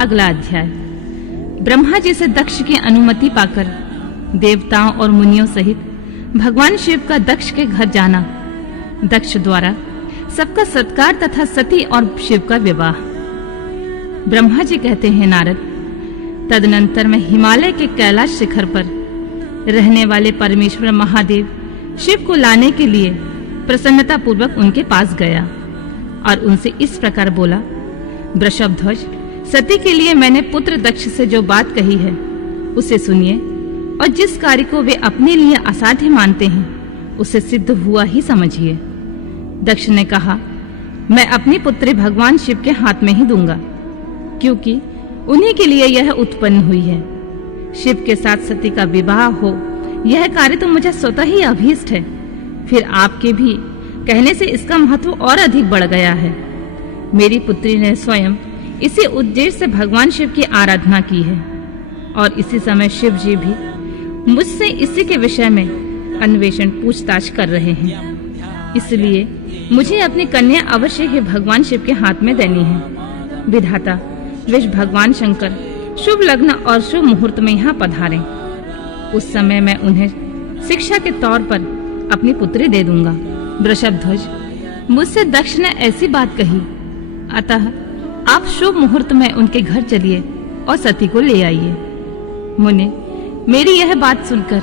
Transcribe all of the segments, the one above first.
अगला अध्याय। ब्रह्मा जी से दक्ष की अनुमति पाकर देवताओं और मुनियों सहित भगवान शिव का दक्ष के घर जाना, दक्ष द्वारा सबका सत्कार तथा सती और शिव का विवाह। ब्रह्मा जी कहते हैं, नारद, तदनंतर मैं हिमालय के कैलाश शिखर पर रहने वाले परमेश्वर महादेव शिव को लाने के लिए प्रसन्नता पूर्वक उनके पास गया और उनसे इस प्रकार बोला, वृषभध्वज, सती के लिए मैंने पुत्र दक्ष से जो बात कही है उसे सुनिए और जिस कार्य को वे अपने लिए असाध्य मानते हैं उसे सिद्ध हुआ ही समझिए। दक्ष ने कहा, मैं अपनी पुत्री भगवान शिव के हाथ में ही दूंगा, क्योंकि उन्हीं के लिए यह उत्पन्न हुई है। शिव के साथ सती का विवाह हो, यह कार्य तो मुझे स्वतः ही अभीष्ट है। फिर आपके भी कहने से इसका महत्व और अधिक बढ़ गया है। मेरी पुत्री ने स्वयं इसी उद्देश्य से भगवान शिव की आराधना की है और इसी समय शिव जी भी मुझसे इसी के विषय में अन्वेषण पूछताछ कर रहे हैं। इसलिए मुझे अपनी कन्या अवश्य ही भगवान शिव के हाथ में देनी है। विधाता विष्णु भगवान शंकर शुभ लग्न और शुभ मुहूर्त में यहाँ पधारें। उस समय मैं उन्हें शिक्षा के तौर पर अपनी पुत्री दे दूंगा। वृषभध्वज, मुझसे दक्ष ने ऐसी बात कही, अतः आप शुभ मुहूर्त में उनके घर चलिए और सती को ले आइए। मुने, मेरी यह बात सुनकर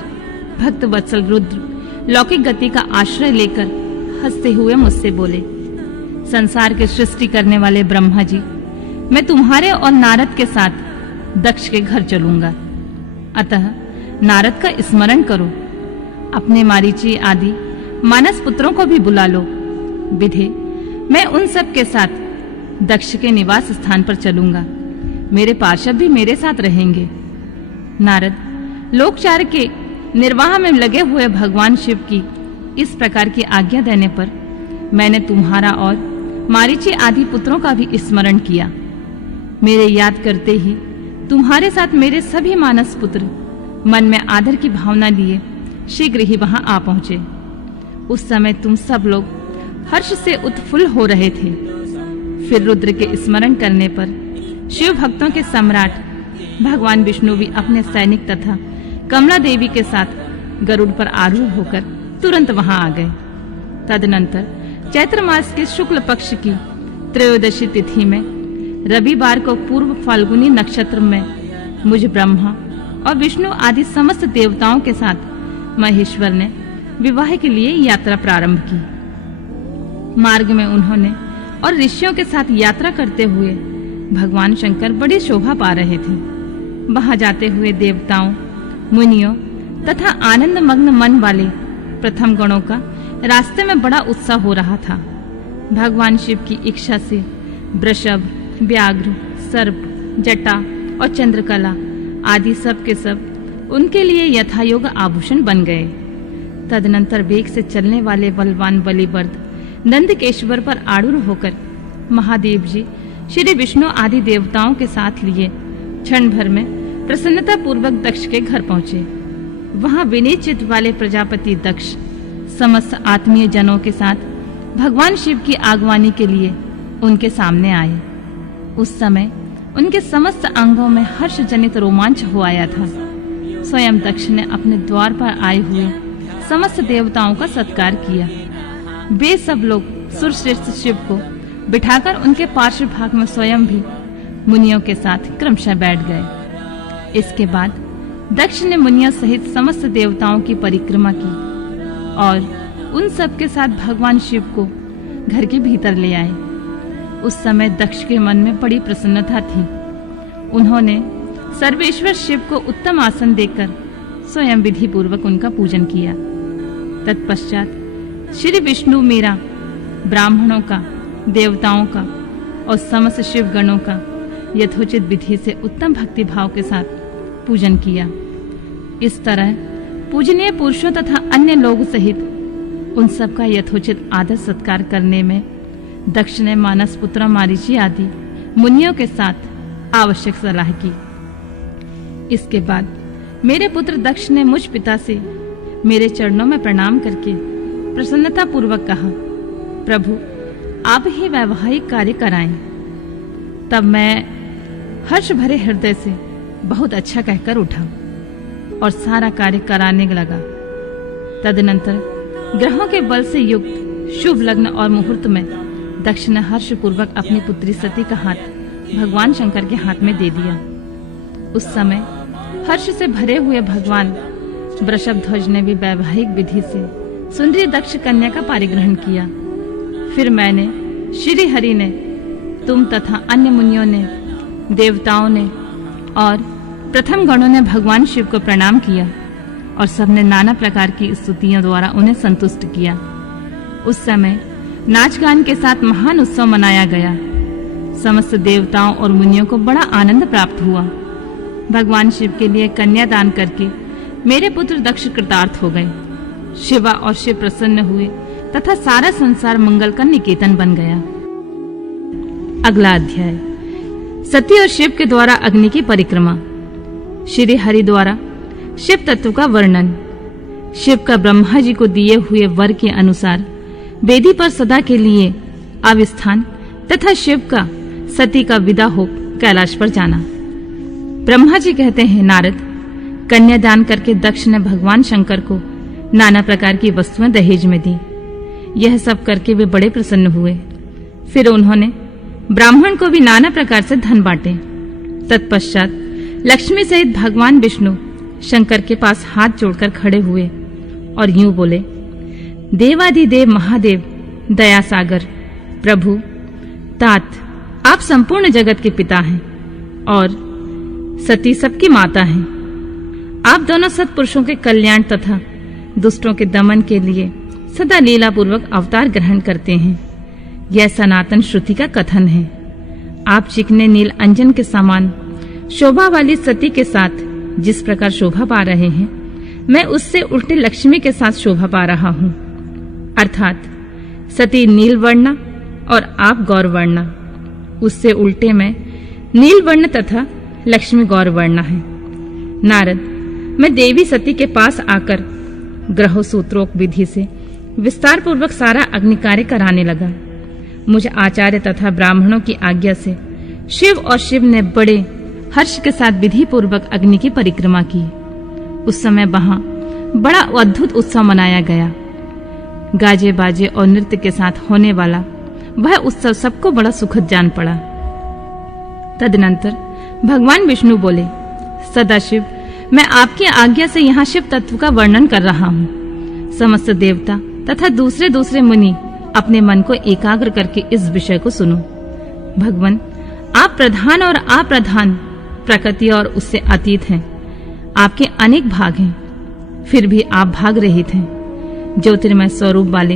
भक्त वत्सल रुद्र लौकिक गति का आश्रय लेकर हंसते हुए मुझसे बोले, संसार के सृष्टि करने वाले ब्रह्मा जी, मैं तुम्हारे और नारद के साथ दक्ष के घर चलूंगा। अतः नारद का स्मरण करो, अपने मारीची आदि मानस पुत्रों को भी बुला लो। विधे, मैं उन सब के साथ दक्ष के निवास स्थान पर चलूंगा। मेरे पार्षद भी मेरे साथ रहेंगे। नारद, लोकचार के निर्वाह में लगे हुए भगवान शिव की इस प्रकार की आज्ञा देने पर मैंने तुम्हारा और मारीची आदि पुत्रों का भी स्मरण किया। मेरे याद करते ही तुम्हारे साथ मेरे सभी मानस पुत्र मन में आदर की भावना लिए शीघ्र ही वहां आ पहुंचे। उस समय तुम सब लोग हर्ष से उत्फुल्ल हो रहे थे। फिर रुद्र के स्मरण करने पर शिव भक्तों के सम्राट भगवान विष्णु भी अपने सैनिक तथा कमला देवी के साथ गरुड़ पर आरूढ़ होकर तुरंत वहां आ गए। तदनंतर चैत्र मास के शुक्ल पक्ष की त्रयोदशी तिथि में रविवार को पूर्व फाल्गुनी नक्षत्र में मुझ ब्रह्मा और विष्णु आदि समस्त देवताओं के साथ महेश्वर ने विवाह के लिए यात्रा प्रारंभ की। मार्ग में उन्होंने और ऋषियों के साथ यात्रा करते हुए भगवान शंकर बड़ी शोभा पा रहे थे। वहां जाते हुए देवताओं, मुनियों तथा आनंद मग्न मन वाले प्रथम गणों का रास्ते में बड़ा उत्साह हो रहा था। भगवान शिव की इच्छा से वृषभ, व्याघ्र, सर्प, जटा और चंद्रकला आदि सब के सब उनके लिए यथायोग्य आभूषण बन गए। तदनंतर वेग से चलने वाले बलवान बलिवर्द नंदकेश्वर पर आरूढ़ होकर महादेव जी श्री विष्णु आदि देवताओं के साथ लिए क्षण भर में प्रसन्नता पूर्वक दक्ष के घर पहुंचे। वहां विनीत चित्त वाले प्रजापति दक्ष समस्त आत्मीय जनों के साथ भगवान शिव की आगवानी के लिए उनके सामने आए। उस समय उनके समस्त अंगों में हर्ष जनित रोमांच हो आया था। स्वयं दक्ष ने अपने द्वार पर आए हुए समस्त देवताओं का सत्कार किया। वे सब लोग सुरश्रेष्ठ शिव को बिठाकर उनके पार्श्व भाग में स्वयं भी मुनियों के साथ क्रमशः बैठ गए। इसके बाद दक्ष ने मुनियों सहित समस्त देवताओं की परिक्रमा की और उन सब के साथ भगवान शिव को घर के भीतर ले आए। उस समय दक्ष के मन में बड़ी प्रसन्नता थी। उन्होंने सर्वेश्वर शिव को उत्तम आसन देकर स्वयं विधि पूर्वक उनका पूजन किया। तत्पश्चात श्री विष्णु मेरा ब्राह्मणों का, देवताओं का और समस्त शिव गणों का यथोचित विधि से उत्तम भक्ति भाव के साथ पूजन किया। इस तरह पूजनीय पुरुषों तथा अन्य लोग सहित उन सब का यथोचित आदर सत्कार करने में दक्ष ने मानस पुत्र मारीची आदि मुनियों के साथ आवश्यक सलाह की। इसके बाद मेरे पुत्र दक्ष ने मुझ पिता से मेरे चरणों में प्रणाम करके प्रसन्नता पूर्वक कहा, प्रभु आप ही वैवाहिक कार्य कराएं। तब मैं हर्ष भरे हृदय से बहुत अच्छा कहकर उठा और सारा कार्य कराने लगा। तदनंतर ग्रहों के बल से युक्त शुभ लग्न और मुहूर्त में दक्ष ने हर्ष पूर्वक अपनी पुत्री सती का हाथ भगवान शंकर के हाथ में दे दिया। उस समय हर्ष से भरे हुए भगवान वृषभध्वज ने भी वैवाहिक विधि से सुंदरी दक्ष कन्या का पारिग्रहण किया। फिर मैंने, श्री हरि ने, तुम तथा अन्य मुनियों ने, देवताओं ने और प्रथम गणों ने भगवान शिव को प्रणाम किया और सबने नाना प्रकार की स्तुतियों द्वारा उन्हें संतुष्ट किया। उस समय नाच गान के साथ महान उत्सव मनाया गया। समस्त देवताओं और मुनियों को बड़ा आनंद प्राप्त हुआ। भगवान शिव के लिए कन्या दान करके मेरे पुत्र दक्ष कृतार्थ हो गए। शिवा और शिव प्रसन्न हुए तथा सारा संसार मंगल का निकेतन बन गया। अगला अध्याय, सती और शिव के द्वारा अग्नि की परिक्रमा। श्री हरि द्वारा शिव तत्व का वर्णन। शिव का ब्रह्मा जी को दिए हुए वर के अनुसार वेदी पर सदा के लिए अवस्थान तथा शिव का सती का विदा हो कैलाश पर जाना। ब्रह्मा जी कहते हैं, नारद, कन्यादान करके दक्ष ने भगवान शंकर को नाना प्रकार की वस्तुएं दहेज में दी। यह सब करके वे बड़े प्रसन्न हुए। फिर उन्होंने ब्राह्मण को भी नाना प्रकार से धन बांटे। तत्पश्चात लक्ष्मी सहित भगवान विष्णु शंकर के पास हाथ जोड़कर खड़े हुए और यूं बोले, देवादिदेव महादेव, दया सागर, प्रभु, तात, आप संपूर्ण जगत के पिता हैं और सती सबकी माता हैं। आप दोनों सत्पुरुषों के कल्याण तथा दुष्टों के दमन के लिए सदा लीला पूर्वक अवतार ग्रहण करते हैं। यह सनातन श्रुति का कथन है। आप चिकने नील अंजन के समान शोभा वाली सती के साथ जिस प्रकार शोभा पा रहे हैं, मैं उससे उल्टे लक्ष्मी के साथ शोभा पा रहा हूँ। अर्थात सती नील वर्णा और आप गौर वर्णा। उससे उल्टे में नील वर्ण तथा लक्ष्मी गौर वर्णा है। नारद, मैं देवी सती के पास आकर ग्रह सूत्रोक्त विधि से विस्तार पूर्वक सारा अग्नि कार्य कराने लगा। मुझे आचार्य तथा ब्राह्मणों की आज्ञा से शिव और शिव ने बड़े हर्ष के साथ विधि पूर्वक अग्नि की परिक्रमा की। उस समय वहां बड़ा अद्भुत उत्सव मनाया गया। गाजे बाजे और नृत्य के साथ होने वाला वह उत्सव सबको बड़ा सुखद जान पड़ा। तदनंतर भगवान विष्णु बोले, सदाशिव, मैं आपकी आज्ञा से यहाँ शिव तत्व का वर्णन कर रहा हूँ। समस्त देवता तथा दूसरे दूसरे मुनि अपने मन को एकाग्र करके इस विषय को सुनो। भगवान, आप प्रधान और अप्रधान, प्रकृति और उससे अतीत हैं। आपके अनेक भाग हैं, फिर भी आप भाग रहित हैं। ज्योतिर्मय स्वरूप वाले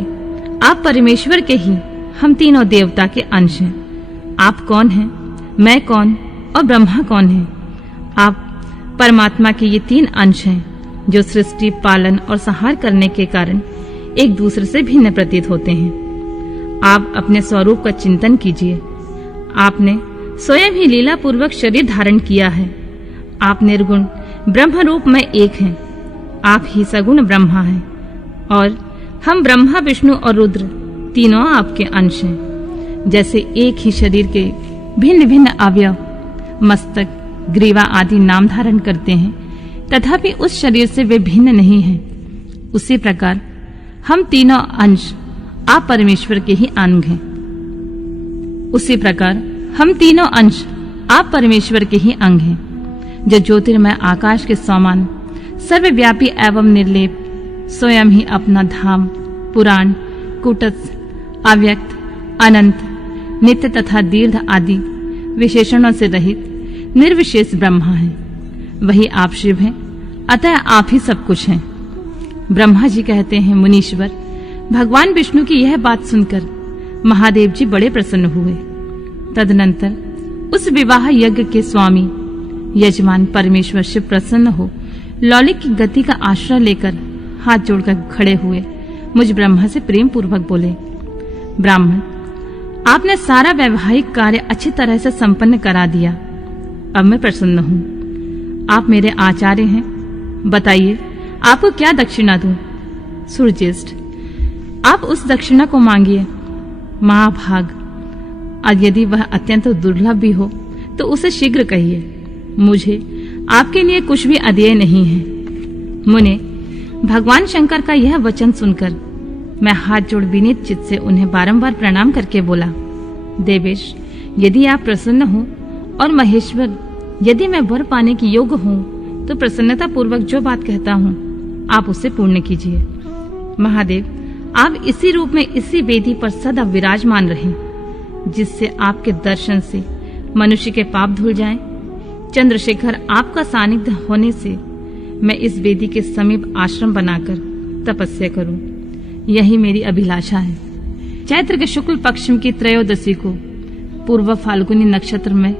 आप परमेश्वर के ही हम तीनों देवता के अंश हैं। आप कौन हैं, मैं कौन और ब्रह्मा कौन है? आप परमात्मा के ये तीन अंश हैं जो सृष्टि, पालन और संहार करने के कारण एक दूसरे से भिन्न प्रतीत होते हैं। आप अपने स्वरूप का चिंतन कीजिए। आपने स्वयं ही लीला पूर्वक शरीर धारण किया है। आप निर्गुण ब्रह्म रूप में एक हैं। आप ही सगुण ब्रह्मा हैं और हम ब्रह्मा, विष्णु और रुद्र तीनों आपके अंश हैं। जैसे एक ही शरीर के भिन्न भिन्न अवयव, मस्तक, ग्रीवा आदि नाम धारण करते हैं, तथापि उस शरीर से वे भिन्न नहीं हैं, उसी प्रकार हम तीनों अंश आप परमेश्वर के ही अंग हैं। उसी प्रकार हम तीनों अंश आप परमेश्वर के ही अंग हैं, जो ज्योतिर्मय आकाश के समान सर्वव्यापी एवं निर्लेप, स्वयं ही अपना धाम, पुराण, कूटस्थ, अव्यक्त, अनंत, नित्य तथा दीर्घ आदि विशेषणों से रहित निर्विशेष ब्रह्मा है। वही आप शिव हैं, अतः आप ही सब कुछ हैं। ब्रह्मा जी कहते हैं, मुनीश्वर, भगवान विष्णु की यह बात सुनकर महादेव जी बड़े प्रसन्न हुए। तदनंतर उस विवाह यज्ञ के स्वामी यजमान परमेश्वर शिव प्रसन्न हो लौलिक की गति का आश्रय लेकर हाथ जोड़कर खड़े हुए मुझ ब्रह्मा से प्रेम पूर्वक बोले, ब्राह्मण, आपने सारा वैवाहिक कार्य अच्छी तरह से संपन्न करा दिया। अब मैं प्रसन्न हूँ। आप मेरे आचार्य हैं। बताइए, आपको क्या दक्षिणा दूं? सूर्यज्येष्ठ, आप उस दक्षिणा को मांगिए। महाभाग, और यदि वह अत्यंत दुर्लभ भी हो तो उसे शीघ्र कहिए। मुझे आपके लिए कुछ भी अदेय नहीं है। मुने, भगवान शंकर का यह वचन सुनकर मैं हाथ जोड़ विनीत चित्त से उन्हें बारंबार प्रणाम करके बोला, देवेश, यदि आप प्रसन्न हो और महेश्वर, यदि मैं वर पाने की योग्य हूँ तो प्रसन्नता पूर्वक जो बात कहता हूँ आप उसे पूर्ण कीजिए। महादेव, आप इसी रूप में इसी वेदी पर सदा विराजमान रहें, जिससे आपके दर्शन से मनुष्य के पाप धुल जाएं। चंद्रशेखर, आपका सानिध्य होने से मैं इस वेदी के समीप आश्रम बनाकर तपस्या करूं, यही मेरी अभिलाषा है। चैत्र के शुक्ल पक्ष की त्रयोदशी को पूर्व फाल्गुनी नक्षत्र में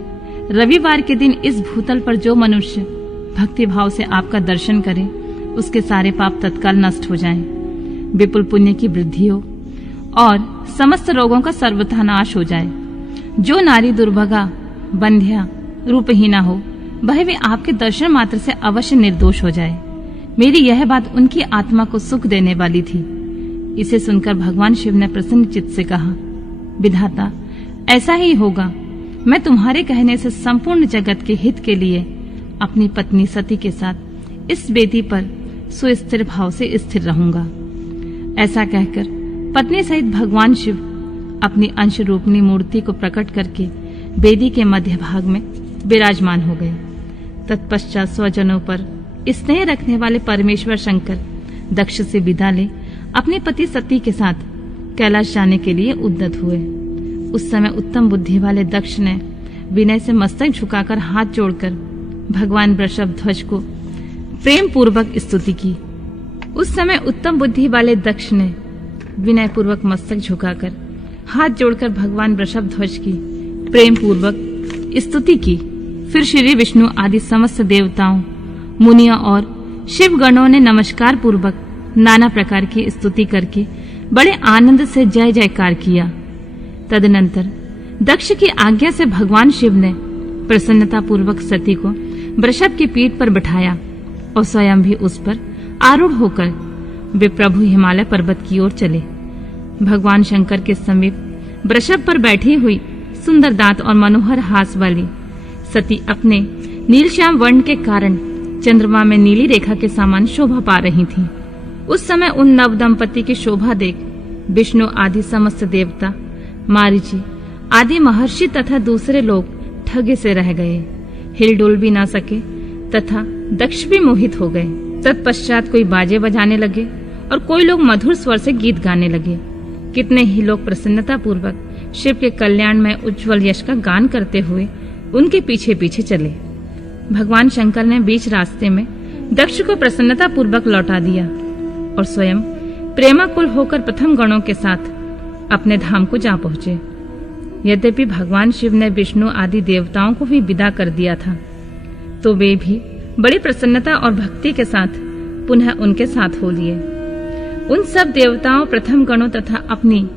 रविवार के दिन इस भूतल पर जो मनुष्य भक्ति भाव से आपका दर्शन करे, उसके सारे पाप तत्काल नष्ट हो जाएं, विपुल पुण्य की वृद्धि हो और समस्त रोगों का सर्वथा नाश हो जाए। जो नारी दुर्भगा, बंध्या, रूपहीना हो, वह भी आपके दर्शन मात्र से अवश्य निर्दोष हो जाए। मेरी यह बात उनकी आत्मा को सुख देने वाली थी। इसे सुनकर भगवान शिव ने प्रसन्न चित्त से कहा, विधाता, ऐसा ही होगा। मैं तुम्हारे कहने से संपूर्ण जगत के हित के लिए अपनी पत्नी सती के साथ इस वेदी पर सुस्थिर भाव से स्थिर रहूंगा। ऐसा कहकर पत्नी सहित भगवान शिव अपनी अंश रूपनी मूर्ति को प्रकट करके वेदी के मध्य भाग में विराजमान हो गए। तत्पश्चात स्वजनों पर स्नेह रखने वाले परमेश्वर शंकर दक्ष से विदा ले अपने पति सती के साथ कैलाश जाने के लिए उद्यत हुए। उस समय उत्तम बुद्धि वाले दक्ष ने विनय से मस्तक झुकाकर हाथ जोड़कर भगवान वृषभ ध्वज को प्रेम पूर्वक स्तुति की। उस समय उत्तम बुद्धि वाले दक्ष ने विनय पूर्वक मस्तक झुकाकर हाथ जोड़कर भगवान वृषभ ध्वज की प्रेम पूर्वक स्तुति की। फिर श्री विष्णु आदि समस्त देवताओं, मुनियों और शिव गणों ने नमस्कार पूर्वक नाना प्रकार की स्तुति करके बड़े आनंद से जय जयकार किया। तदनंतर दक्ष की आज्ञा से भगवान शिव ने प्रसन्नता पूर्वक सती को वृषभ की पीठ पर बिठाया और स्वयं भी उस पर आरूढ़ होकर वे प्रभु हिमालय पर्वत की ओर चले। भगवान शंकर के समीप वृषभ पर बैठी हुई सुंदर दांत और मनोहर हास वाली सती अपने नीलश्याम वर्ण के कारण चंद्रमा में नीली रेखा के समान शोभा पा रही थी। उस समय उन नव दंपति की शोभा देख विष्णु आदि समस्त देवता, मारीची आदि महर्षि तथा दूसरे लोग ठगे से रह गए, हिलडुल भी ना सके तथा दक्ष भी मोहित हो गए। तत्पश्चात कोई बाजे बजाने लगे और कोई लोग मधुर स्वर से गीत गाने लगे। कितने ही लोग प्रसन्नता पूर्वक शिव के कल्याण में उज्जवल यश का गान करते हुए उनके पीछे पीछे चले। भगवान शंकर ने बीच रास्ते में दक्ष को प्रसन्नता पूर्वक लौटा दिया और स्वयं प्रेमाकुल होकर प्रथम गणों के साथ अपने धाम को जा पहुंचे। यद्यपि भगवान शिव ने विष्णु आदि देवताओं को भी विदा कर दिया था, तो वे भी बड़ी प्रसन्नता और भक्ति के साथ पुनः उनके साथ हो लिए। उन सब देवताओं, प्रथम गणों तथा अपनी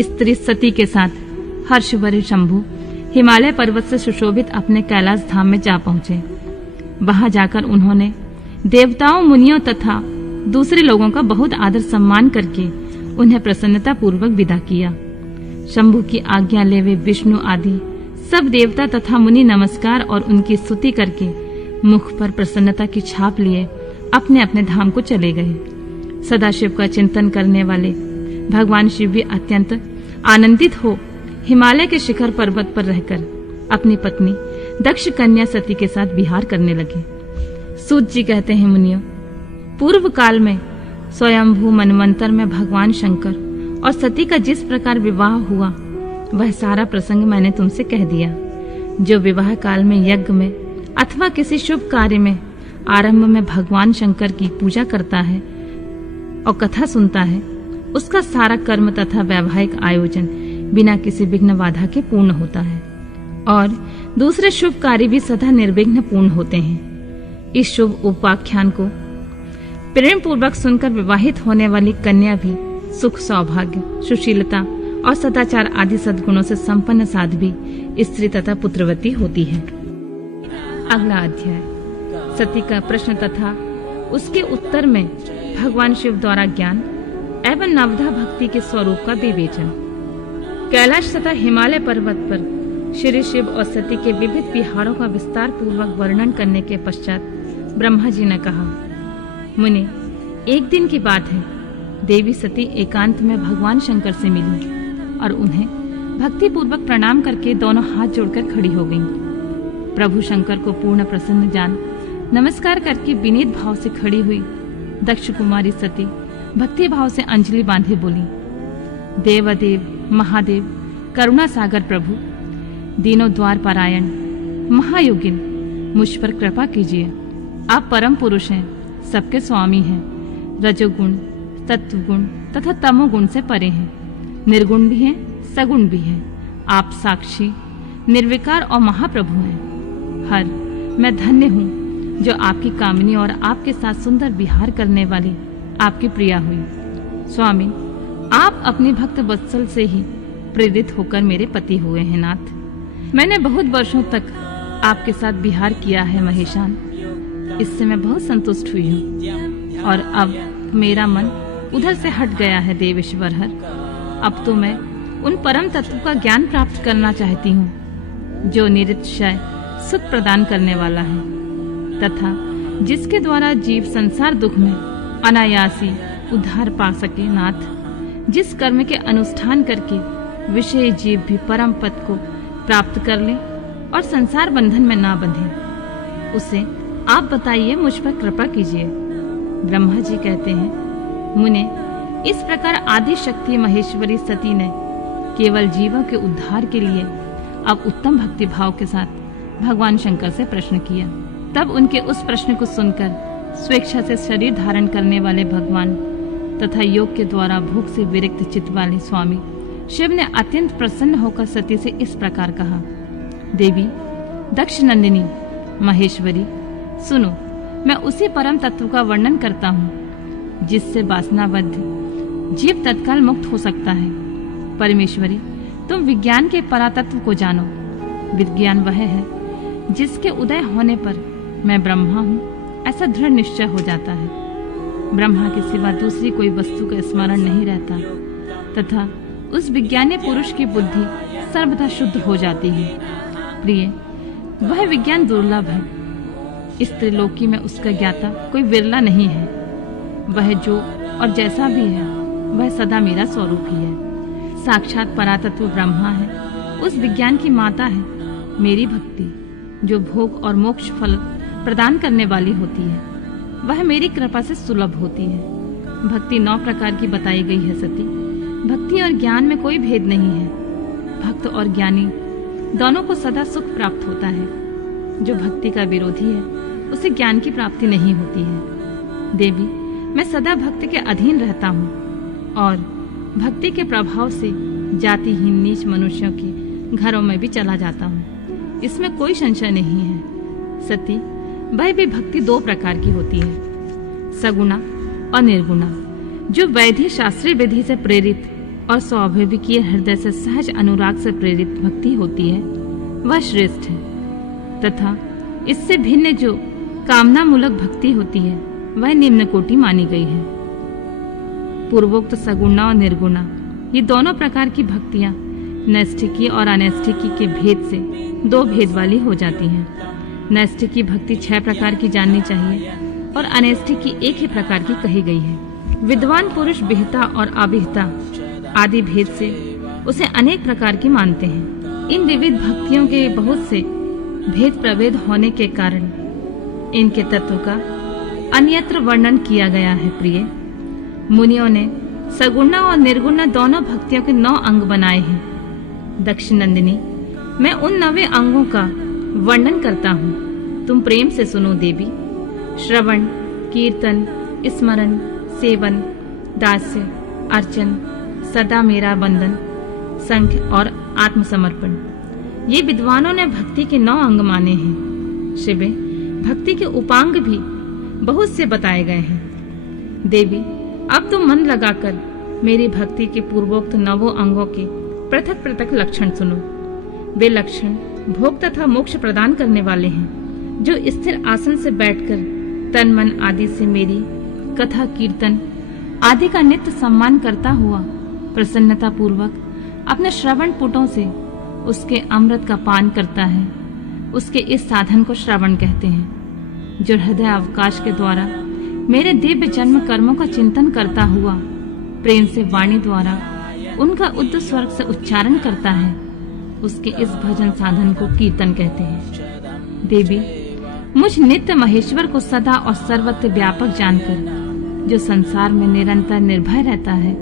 स्त्री सती के साथ हर्षभरे शंभु हिमालय पर्वत से सुशोभित अपने कैलाश धाम में जा पहुंचे। वहां जाकर उन्होंने देवताओं, मुनियों तथा दूसरे लोगों का बहुत आदर सम्मान करके उन्हें प्रसन्नता पूर्वक विदा किया। शंभु की आज्ञा ले वे विष्णु आदि सब देवता तथा मुनि नमस्कार और उनकी स्तुति करके मुख पर प्रसन्नता की छाप लिए अपने अपने धाम को चले गए। सदाशिव का चिंतन करने वाले भगवान शिव भी अत्यंत आनंदित हो हिमालय के शिखर पर्वत पर रहकर अपनी पत्नी दक्ष कन्या सती के साथ विहार करने लगे। सूत जी कहते हैं, मुनियों, पूर्व काल में स्वयंभू मनवंतर में भगवान शंकर और सती का जिस प्रकार विवाह हुआ वह सारा प्रसंग मैंने तुमसे कह दिया। जो विवाह काल में यज्ञ में अथवा किसी शुभ कार्य में आरंभ में भगवान शंकर की पूजा करता है और कथा सुनता है, उसका सारा कर्म तथा वैवाहिक आयोजन बिना किसी विघ्न बाधा के पूर्ण होता है और दूसरे शुभ कार्य भी सदा निर्विघ्न पूर्ण होते हैं। इस शुभ उपाख्यान को प्रेम पूर्वक सुनकर विवाहित होने वाली कन्या भी सुख, सौभाग्य, सुशीलता और सदाचार आदि सद्गुणों से संपन्न साध्वी स्त्री तथा पुत्रवती होती है। अगला अध्याय सती का प्रश्न तथा उसके उत्तर में भगवान शिव द्वारा ज्ञान एवं नवधा भक्ति के स्वरूप का विवेचन। कैलाश तथा हिमालय पर्वत पर श्री शिव और सती के विविध विहारों का विस्तार पूर्वक वर्णन करने के पश्चात ब्रह्मा जी ने कहा, मुनि, एक दिन की बात है, देवी सती एकांत में भगवान शंकर से मिली और उन्हें भक्ति पूर्वक प्रणाम करके दोनों हाथ जोड़कर खड़ी हो गईं। प्रभु शंकर को पूर्ण प्रसन्न जान नमस्कार करके विनीत भाव से खड़ी हुई दक्ष कुमारी सती भक्ति भाव से अंजलि बांधे बोली, देवदेव महादेव करुणा सागर प्रभु, दीनों द्वार पारायण महायोगिन, मुझ पर कृपा कीजिए। आप परम पुरुष हैं, सबके स्वामी हैं, रजोगुण तत्वगुण तथा तमोगुण से परे हैं, निर्गुण भी हैं, सगुण भी हैं। आप साक्षी निर्विकार और महाप्रभु हैं। हर मैं धन्य हूँ जो आपकी कामिनी और आपके साथ सुंदर विहार करने वाली आपकी प्रिया हुई। स्वामी, आप अपने भक्त वत्सल से ही प्रेरित होकर मेरे पति हुए हैं। नाथ, मैंने बहुत वर्षों तक आपके साथ विहार किया है महेशान, इससे मैं बहुत संतुष्ट हुई हूँ और अब मेरा मन उधर से हट गया है देवेश्वर हर। अब तो मैं उन परम तत्व का ज्ञान प्राप्त करना चाहती हूँ जो निरतिशय सुख प्रदान करने वाला है तथा जिसके द्वारा जीव संसार दुख में अनायासी उद्धार पा सके। नाथ, जिस कर्म के अनुष्ठान करके विषय जीव भी परम पद को प्राप्त कर ले और संसार बंधन में ना बंधे, उसे आप बताइए, मुझ पर कृपा कीजिए। ब्रह्मा जी कहते हैं, मुने, इस प्रकार आदि शक्ति महेश्वरी सती ने केवल जीवों के उद्धार के लिए अब उत्तम भक्ति भाव के साथ भगवान शंकर से प्रश्न किया। तब उनके उस प्रश्न को सुनकर स्वेच्छा से शरीर धारण करने वाले भगवान तथा योग के द्वारा भोग से विरक्त चित्त वाले स्वामी शिव ने अत्यंत प्रसन्न होकर सती से इस प्रकार कहा, देवी दक्ष नंदिनी महेश्वरी, सुनो, मैं उसी परम तत्व का वर्णन करता हूँ जिससे वासनाबद्ध जीव तत्काल मुक्त हो सकता है। परमेश्वरी, तुम विज्ञान के परातत्व को जानो। विज्ञान वह है जिसके उदय होने पर मैं ब्रह्मा हूँ ऐसा दृढ़ निश्चय हो जाता है। ब्रह्मा के सिवा दूसरी कोई वस्तु का स्मरण नहीं रहता तथा उस विज्ञानी पुरुष की बुद्धि सर्वदा शुद्ध हो जाती है। प्रिय, वह विज्ञान दुर्लभ है। इस त्रिलोकी में उसका ज्ञाता कोई विरला नहीं है। वह जो और जैसा भी है वह सदा मेरा स्वरूप ही है। साक्षात परातत्व ब्रह्मा है, उस विज्ञान की माता है मेरी भक्ति, जो भोग और मोक्ष फल प्रदान करने वाली होती है। वह मेरी कृपा से सुलभ होती है। भक्ति 9 प्रकार की बताई गई है सती। भक्ति और ज्ञान में कोई भेद नहीं है। भक्त और ज्ञानी दोनों को सदा सुख प्राप्त होता है। जो भक्ति का विरोधी है उसे ज्ञान की प्राप्ति नहीं होती है। देवी, मैं सदा भक्ति के अधीन रहता हूँ और भक्ति के प्रभाव से जातिहीन नीच मनुष्यों के घरों में भी चला जाता हूँ, इसमें कोई संशय नहीं है। सती, वह भी भक्ति 2 प्रकार की होती है, सगुणा और निर्गुणा। जो वैधि शास्त्रीय विधि से प्रेरित और स्वाभाविकीय हृदय से सहज अनुराग से प्रेरित भक्ति होती है वह श्रेष्ठ है तथा इससे भिन्न जो कामना मूलक भक्ति होती है वह निम्न कोटि मानी गई है। पूर्वोक्त सगुणा और निर्गुणा ये दोनों प्रकार की भक्तियां नैष्ठिकी और अनैष्ठिकी के भेद से 2 भेद वाली हो जाती हैं। नैष्ठिकी भक्ति 6 प्रकार की जाननी चाहिए और अनैष्ठिकी एक ही प्रकार की कही गई है। विद्वान पुरुष विहिता और अविहिता आदि भेद से उसे अनेक प्रकार की मानते हैं। इन विविध भक्तियों के बहुत से भेद प्रभेद होने के कारण इनके तत्व का अन्यत्र वर्णन किया गया है। प्रिय, मुनियों ने सगुणा और निर्गुणा दोनों भक्तियों के 9 अंग बनाए हैं। दक्ष नंदिनी, मैं उन 9 अंगों का वर्णन करता हूँ, तुम प्रेम से सुनो देवी। श्रवण, कीर्तन, स्मरण, सेवन, दास्य, अर्चन, सदा मेरा बंधन, संख्य और आत्मसमर्पण, ये विद्वानों ने भक्ति के 9 अंग माने हैं। शिवे, भक्ति के उपांग भी बहुत से बताए गए हैं। देवी, अब तुम मन लगाकर मेरी भक्ति के पूर्वोक्त 9 अंगों के पृथक पृथक लक्षण सुनो। वे लक्षण भोग तथा मोक्ष प्रदान करने वाले हैं। जो स्थिर आसन से बैठकर तन मन आदि से मेरी कथा, कीर्तन आदि का नित्य सम्मान करता हुआ प्रसन्नता पूर्वक अपने श्रवण पुटों से उसके अमृत का पान करता है, उसके इस साधन को श्रवण कहते हैं। जो हृदय अवकाश के द्वारा मेरे दिव्य जन्म कर्मों का चिंतन करता हुआ प्रेम से वाणी द्वारा उनका उच्च स्वर्ग से उच्चारण करता है, उसके इस भजन साधन को कीर्तन कहते हैं। देवी, मुझ नित्य महेश्वर को सदा और सर्वत्र व्यापक जानकर जो संसार में निरंतर निर्भय रहता है,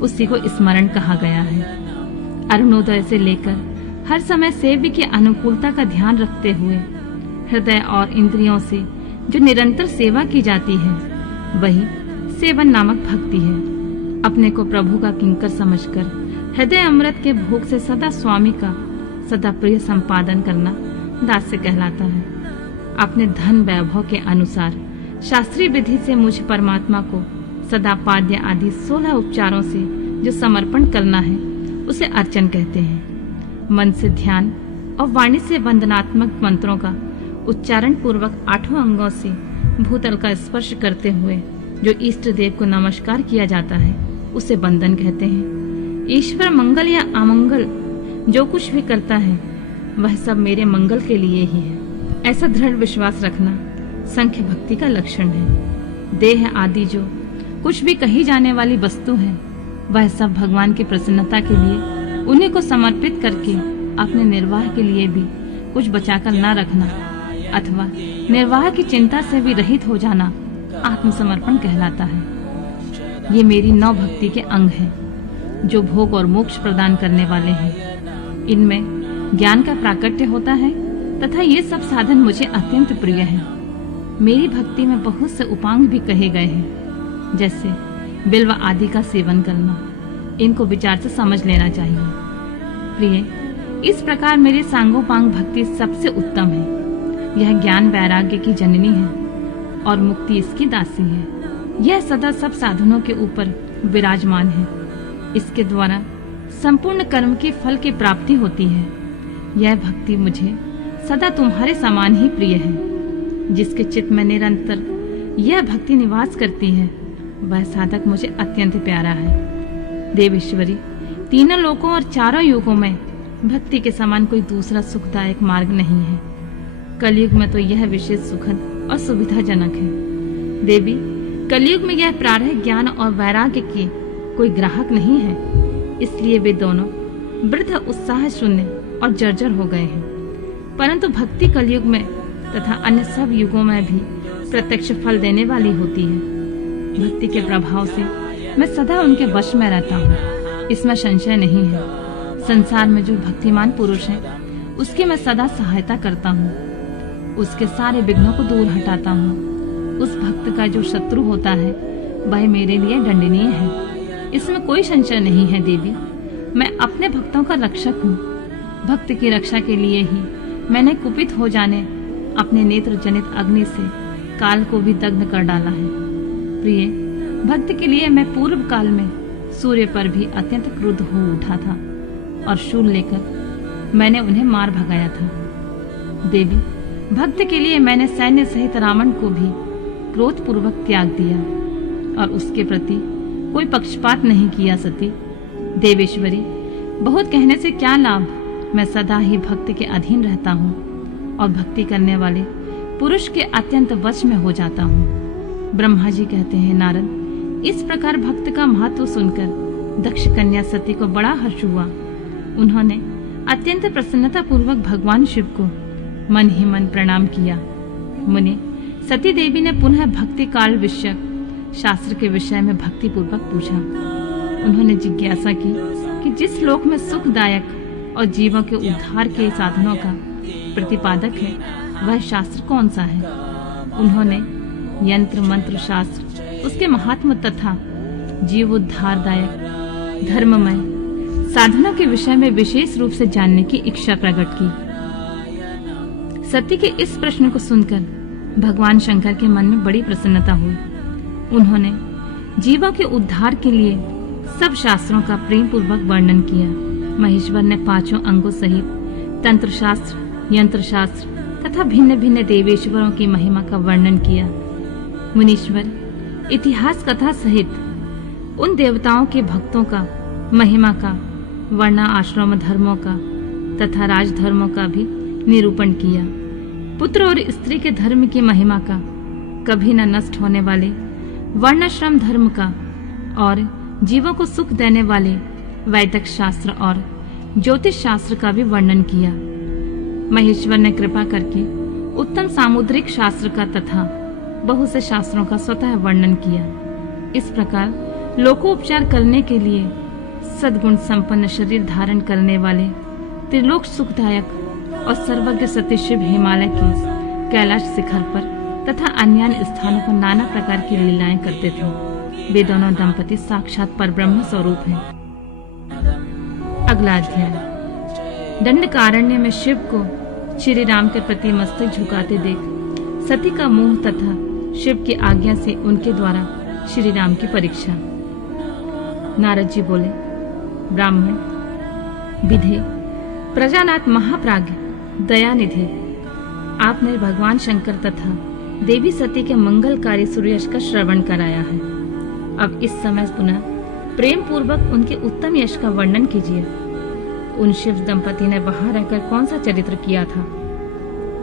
उसी को स्मरण कहा गया है। अरुणोदय से लेकर हर समय सेव्य की अनुकूलता का ध्यान रखते हुए हृदय और इंद्रियों से जो निरंतर सेवा की जाती है, वही सेवन नामक भक्ति है। अपने को प्रभु का किंकर समझकर हृदय अमृत के भोग से सदा स्वामी का सदा प्रिय संपादन करना दास्य कहलाता है। अपने धन वैभव के अनुसार शास्त्रीय विधि से मुझ परमात्मा को सदा पाद्य आदि 16 उपचारों से जो समर्पण करना है, उसे अर्चन कहते हैं। मन से ध्यान और वाणी से वंदनात्मक मंत्रों का उच्चारण पूर्वक 8 अंगों से भूतल का स्पर्श करते हुए जो इष्ट देव को नमस्कार किया जाता है, उसे वंदन कहते हैं। ईश्वर मंगल या अमंगल जो कुछ भी करता है, वह सब मेरे मंगल के लिए ही है, ऐसा दृढ़ विश्वास रखना संख्य भक्ति का लक्षण है। देह आदि जो कुछ भी कही जाने वाली वस्तु है, वह सब भगवान की प्रसन्नता के लिए उन्हीं को समर्पित करके अपने निर्वाह के लिए भी कुछ बचाकर न रखना अथवा निर्वाह की चिंता से भी रहित हो जाना आत्मसमर्पण कहलाता है। ये मेरी 9 भक्ति के अंग हैं, जो भोग और मोक्ष प्रदान करने वाले हैं। इनमें ज्ञान का प्राकट्य होता है तथा ये सब साधन मुझे अत्यंत प्रिय हैं। मेरी भक्ति में बहुत से उपांग भी कहे गए हैं, जैसे बिल्व आदि का सेवन करना। इनको विचार से समझ लेना चाहिए। प्रिय, इस प्रकार मेरी सांगोपांग भक्ति सबसे उत्तम है। यह ज्ञान वैराग्य की जननी है और मुक्ति इसकी दासी है। यह सदा सब साधनों के ऊपर विराजमान है। इसके द्वारा संपूर्ण कर्म के फल की प्राप्ति होती है। यह भक्ति मुझे सदा तुम्हारे समान ही प्रिय है। जिसके चित्त में निरंतर यह भक्ति निवास करती है, वह साधक मुझे अत्यंत प्यारा है। देवेश्वरी, तीनों लोकों और चारों युगों में भक्ति के समान कोई दूसरा सुखदायक मार्ग नहीं है। कलयुग में तो यह विशेष सुखद और सुविधाजनक है। देवी, कलयुग में यह प्रारंभिक ज्ञान और वैराग्य के कोई ग्राहक नहीं है, इसलिए वे दोनों वृद्ध उत्साह शून्य और जर्जर हो गए हैं। परंतु भक्ति कलयुग में तथा अन्य सब युगों में भी प्रत्यक्ष फल देने वाली होती है। भक्ति के प्रभाव से मैं सदा उनके वश में रहता हूँ, इसमें संशय नहीं है। संसार में जो भक्तिमान पुरुष है, उसकी मैं सदा सहायता करता हूँ, उसके सारे विघ्नों को दूर हटाता हूँ। उस भक्त का जो शत्रु होता है, वह मेरे लिए दंडनीय है, इसमें कोई संशय नहीं है। देवी, मैं अपने भक्तों का रक्षक हूँ। भक्त की रक्षा के लिए ही मैंने कुपित हो जाने अपने नेत्र जनित अग्नि से काल को भी दग्ध कर डाला है। प्रिय, भक्त के लिए मैं पूर्व काल में सूर्य पर भी अत्यंत क्रुद्ध हो उठा था और शूल लेकर मैंने उन्हें मार भगाया था। देवी, भक्त के लिए मैंने सैन्य सहित रावण को भी क्रोध पूर्वक त्याग दिया और उसके प्रति कोई पक्षपात नहीं किया। सती देवेश्वरी, बहुत कहने से क्या लाभ। मैं सदा ही भक्त के अधीन रहता हूँ और भक्ति करने वाले पुरुष के अत्यंत वश में हो जाता हूँ। ब्रह्मा जी कहते हैं, नारद, इस प्रकार भक्त का महत्व सुनकर दक्ष कन्या सती को बड़ा हर्ष हुआ। उन्होंने अत्यंत प्रसन्नता पूर्वक भगवान शिव को मन ही मन प्रणाम किया। मुनि, सती देवी ने पुनः भक्ति काल विषयक शास्त्र के विषय में भक्ति पूर्वक पूछा। उन्होंने जिज्ञासा की कि जिस लोक में सुखदायक और जीवों के उद्धार के साधनों का प्रतिपादक है, वह शास्त्र कौन सा है। उन्होंने यंत्र मंत्र शास्त्र, उसके महात्म तथा जीव उद्धारदायक धर्ममय साधनों के विषय में विशेष रूप से जानने की इच्छा प्रकट की। सती के इस प्रश्न को सुनकर भगवान शंकर के मन में बड़ी प्रसन्नता हुई। उन्होंने जीवों के उद्धार के लिए सब शास्त्रों का प्रेम पूर्वक वर्णन किया। महेश्वर ने 5 अंगों सहित तंत्र शास्त्र, यंत्र शास्त्र तथा भिन्न भिन्न देवेश्वरों की महिमा का वर्णन किया। मुनीश्वर इतिहास कथा सहित उन देवताओं के भक्तों का महिमा का, वर्ण आश्रम धर्मों का तथा राजधर्मों का भी निरूपण किया। पुत्र और स्त्री के धर्म की महिमा का, कभी न नष्ट होने वाले वर्णाश्रम धर्म का और जीवों को सुख देने वाले वैदिक शास्त्र और ज्योतिष शास्त्र का भी वर्णन किया। महेश्वर ने कृपा करके उत्तम सामुद्रिक शास्त्र का तथा बहुत से शास्त्रों का स्वतः वर्णन किया। इस प्रकार लोकोपचार करने के लिए सद्गुण संपन्न शरीर धारण करने वाले त्रिलोक सुखदायक और सर्वज्ञ सत्य शिव हिमालय के कैलाश शिखर पर तथा अन्य स्थानों पर नाना प्रकार की लीलाएं करते थे। वे दोनों दंपति साक्षात परब्रह्म स्वरूप हैं। अगला अध्याय। दंडकारण्य में शिव को श्री राम के प्रति मस्तक झुकाते देख सती का मोह तथा शिव की आज्ञा से उनके द्वारा श्री राम की परीक्षा। नारद जी बोले, ब्राह्मण, विधे, प्रजानाथ महाप्राज्ञ, दयानिधि, आपने भगवान शंकर तथा देवी सती के मंगलकारी सूर्ययश का श्रवण कराया है। अब इस समय पुनः प्रेम पूर्वक उनके उत्तम यश का वर्णन कीजिए। उन शिव दंपति ने वहां रहकर कौन सा चरित्र किया था?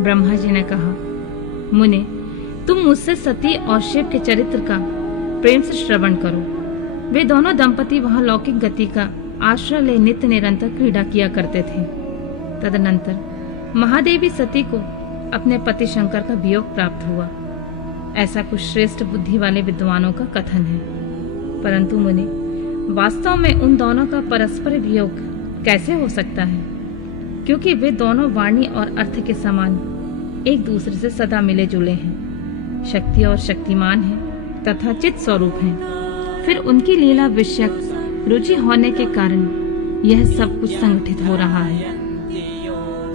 ब्रह्मा जी ने कहा, मुने, तुम मुझसे सती और शिव के चरित्र का प्रेम से श्रवण करो। वे दोनों दंपति वहां लौकिक गति का आश्रय ले नित्य निरंतर क्रीड़ा किया करते थे। तदनंतर महादेवी सती को अपने पति शंकर का वियोग प्राप्त हुआ। ऐसा कुछ श्रेष्ठ बुद्धि वाले विद्वानों का कथन है। परंतु मुनि, वास्तव में उन दोनों का परस्पर वियोग कैसे हो सकता है? क्योंकि वे दोनों वाणी और अर्थ के समान एक दूसरे से सदा मिले जुले हैं, शक्ति और शक्तिमान हैं तथा चित स्वरूप हैं। फिर उनकी लीला विषयक रुचि होने के कारण यह सब कुछ संगठित हो रहा है।